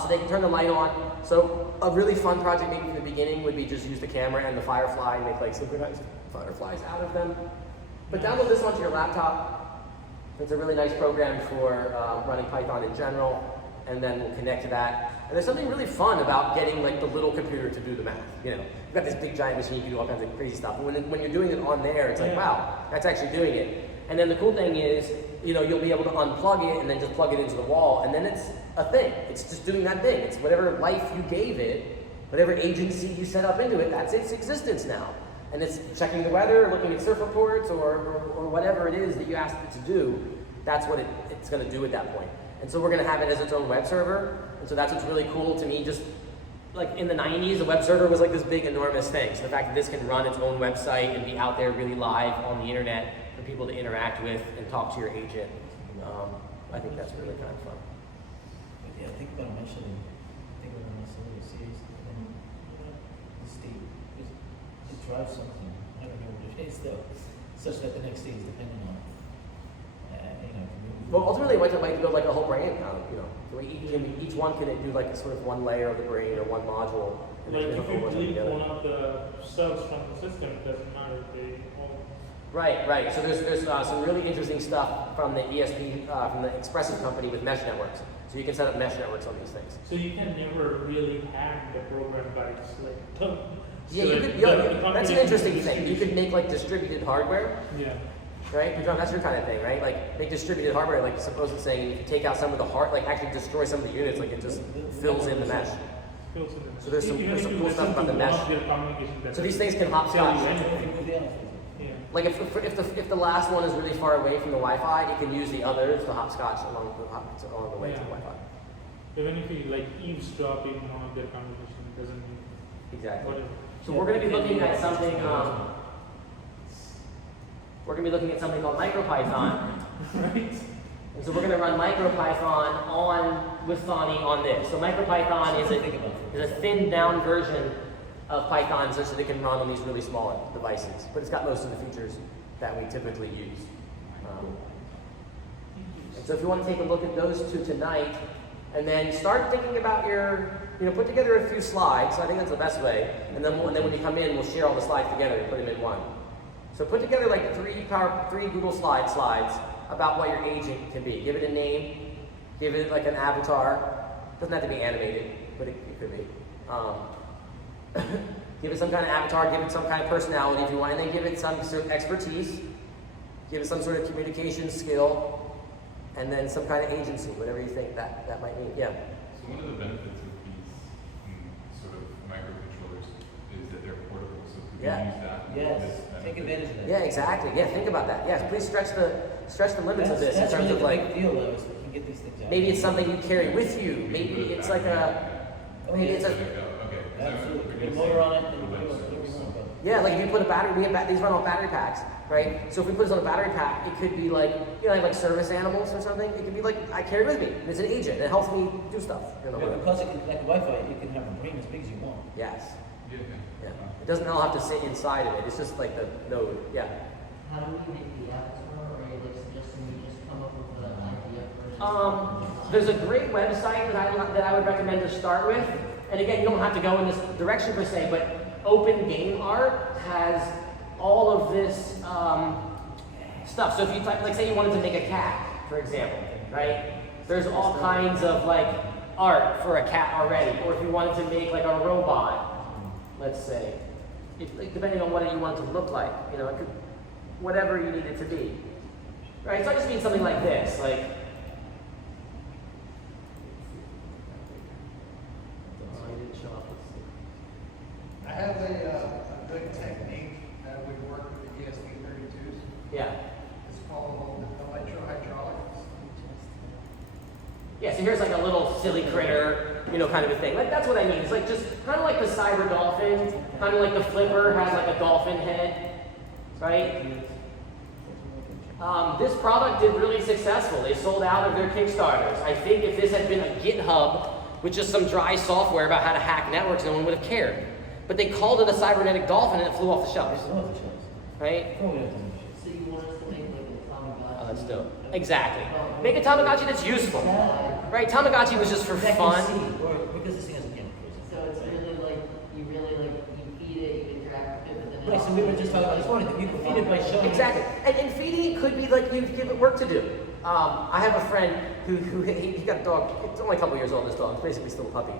so they can turn the light on. So a really fun project maybe from the beginning would be just use the camera and the firefly and make like synchronized fireflies out of them. But download this onto your laptop. It's a really nice program for running Python in general, and then we'll connect to that. And there's something really fun about getting like the little computer to do the math. You've got this big giant machine, you can do all kinds of crazy stuff. But when you're doing it on there, it's like, wow, that's actually doing it. And then the cool thing is, you'll be able to unplug it and then just plug it into the wall, and then it's a thing. It's just doing that thing. It's whatever life you gave it, whatever agency you set up into it, that's its existence now. And it's checking the weather, looking at surf reports, or whatever it is that you asked it to do. That's what it's going to do at that point. And so we're going to have it as its own web server. And so that's what's really cool to me. Just like in the 90s, a web server was like this big, enormous thing. So the fact that this can run its own website and be out there really live on the internet for people to interact with and talk to your agent, I think that's really kind of fun. But yeah, think about mentioning, think about a nice little series, and the state, it drives something, I don't know what it is though, such that the next state is dependent on, Well, ultimately, I might build like a whole brain. The way each one can do like sort of one layer of the brain or one module. And Like then if hook you them delete together. one of the cells from the system, it doesn't matter. They all. Right. So there's some really interesting stuff from the ESP, from the Expressive company with mesh networks. So you can set up mesh networks on these things. So you can never really hack the program by just like. Yeah, you could. That's an interesting thing. You could make like distributed hardware. Yeah. Right? John, that's your kind of thing, right? Like make distributed hardware, like suppose it's saying you can take out some of the like actually destroy some of the units, like it just fills in the mesh. So there's some cool stuff about the mesh. So these things can hopscotch. Yeah. Like if the last one is really far away from the Wi-Fi, it can use the others to hopscotch along the way to the Wi-Fi. Even if you like eavesdrop in one of their conversations, it doesn't mean Exactly. whatever. So we're going to be looking at something. We're going to be looking at something called MicroPython. Right. And so we're going to run MicroPython with Thani on this. So MicroPython is a thinned down version of Python such that it can run on these really small devices. But it's got most of the features that we typically use. And so if you want to take a look at those two tonight, and then start thinking about put together a few slides. I think that's the best way. And then when you come in, we'll share all the slides together and put them in one. So put together like three Google slides about what your agent can be. Give it a name, give it like an avatar. Doesn't have to be animated, but it could be. Give it some kind of avatar, give it some kind of personality if you want, and then give it some sort of expertise, give it some sort of communication skill, and then some kind of agency, whatever you think that might mean. Yeah. So one of the benefits of these sort of microcontrollers is that they're portable, so could we use that? Yes, take advantage of that. Yeah, exactly. Yeah, think about that. Yes, please stretch the limits of this in That's terms really of the like big deal though, is that you can get these things out. maybe it's something you carry with you. Maybe it's like maybe it's a Absolutely, put a motor on it and do whatever you want. yeah, like if you put a battery, these run off battery packs, right? So if we put this on a battery pack, it could be like like service animals or something. It could be like I carry it with me. And it's an agent. It helps me do stuff. Yeah, because it can connect to Wi-Fi, you can have a brain as big as you want. Yes. Yeah. Yeah. It doesn't all have to sit inside of it. It's just like the node. Yeah. how do we make the avatar, or are you like suggesting we just come up with an idea for it? There's a great website that I would recommend to start with. And again, you don't have to go in this direction per se, but Open Game Art has all of this stuff. So if you type, like say you wanted to make a cat, for example, right? There's all kinds of like art for a cat already. Or if you wanted to make like a robot, let's say, like, depending on what you want it to look like, you know, it could, whatever you need it to be, right? So I just mean something like this, like. I have a good technique that would work with the ESP32s. Yeah. It's called electrohydraulics. Yeah, so here's like a little silly critter, you know, kind of a thing. Like that's what I mean. It's like just kind of like the cyber dolphin, kind of like the flipper has like a dolphin head, right? This product did really successful. They sold out of their Kickstarters. I think if this had been a GitHub with just some dry software about how to hack networks, no one would have cared. But they called it a cybernetic dolphin and it flew off the shelves. Right? So you want us to make like a Tamagotchi? Oh, that's dope. Exactly. Make a Tamagotchi that's useful. Right? Tamagotchi was just for fun. Because this thing has a camera. So it's really like, you feed it, you interact with it, but then Right, so we were just talking about this morning, that you can feed it by showing. Exactly. And feeding could be like you give it work to do. I have a friend who he got a dog. It's only a couple years old. This dog, it's basically still a puppy,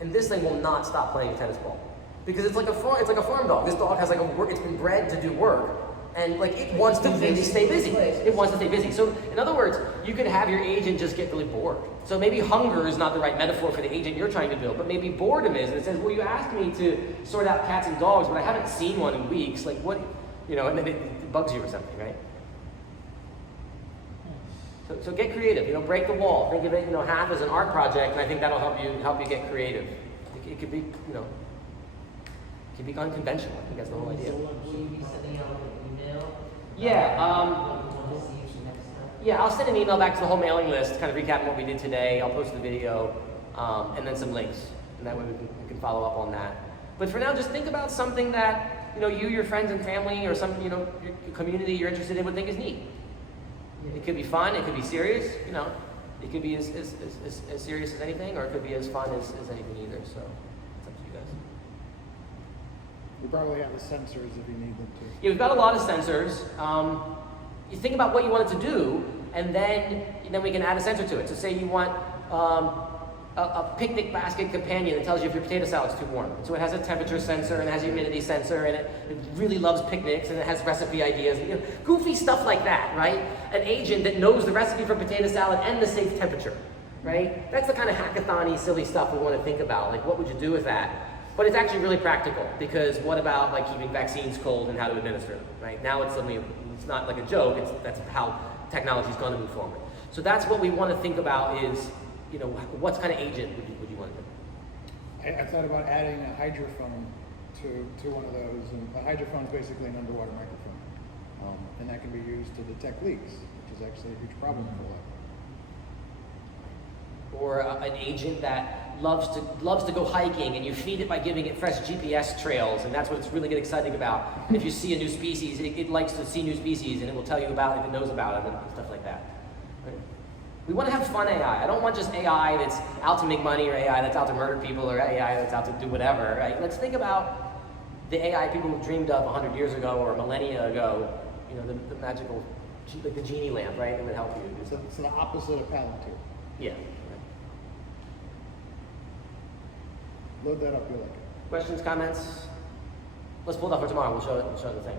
and this thing will not stop playing tennis ball because it's like a farm dog. This dog has like it's been bred to do work, and like it wants to really stay busy. It wants to stay busy. So in other words, you could have your agent just get really bored. So maybe hunger is not the right metaphor for the agent you're trying to build, but maybe boredom is. And it says, well, you asked me to sort out cats and dogs, but I haven't seen one in weeks. Like what, you know, and then it bugs you or something, right? So get creative, you know, break the wall. Think of it, you know, half as an art project, and I think that'll help you get creative. It could be, you know, it could be unconventional. I think that's the whole idea. will you be sending out an email? Yeah, What you want to see next time? yeah, I'll send an email back to the whole mailing list, kind of recapping what we did today. I'll post the video, and then some links, and that way we can follow up on that. But for now, just think about something that, you know, you, your friends and family, or some, you know, your community you're interested in would think is neat. It could be fun, it could be serious, you know. It could be as serious as anything, or it could be as fun as anything either, so it's up to you guys. We probably have the sensors if you need them to. Yeah, we've got a lot of sensors. You think about what you want it to do, and then we can add a sensor to it. So say you want a picnic basket companion that tells you if your potato salad's too warm. So it has a temperature sensor and it has a humidity sensor, and it really loves picnics, and it has recipe ideas, you know, goofy stuff like that, right? An agent that knows the recipe for potato salad and the safe temperature, right? That's the kind of hackathon-y, silly stuff we want to think about. Like, what would you do with that? But it's actually really practical, because what about like keeping vaccines cold and how to administer them, right? Now it's suddenly, it's not like a joke, that's how technology's going to move forward. So that's what we want to think about is, you know, what kind of agent would you want to do? I thought about adding a hydrophone to one of those, and a hydrophone is basically an underwater microphone, and that can be used to detect leaks, which is actually a huge problem in real life. Or an agent that loves to go hiking, and you feed it by giving it fresh GPS trails, and that's what it's really get exciting about. And if you see a new species, it likes to see new species, and it will tell you about it if it knows about it, and stuff like that. Right? We want to have fun AI. I don't want just AI that's out to make money, or AI that's out to murder people, or AI that's out to do whatever. Right? Let's think about the AI people dreamed of 100 years ago or millennia ago. You know, the magical, like the genie lamp, right? That would help you. It's the opposite of Palantir. Yeah. Load that up, you'll like it. Questions, comments? Let's pull it up for tomorrow. We'll show the thing.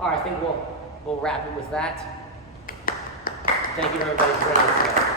All right, I think we'll wrap it with that. Thank you everybody for joining us today.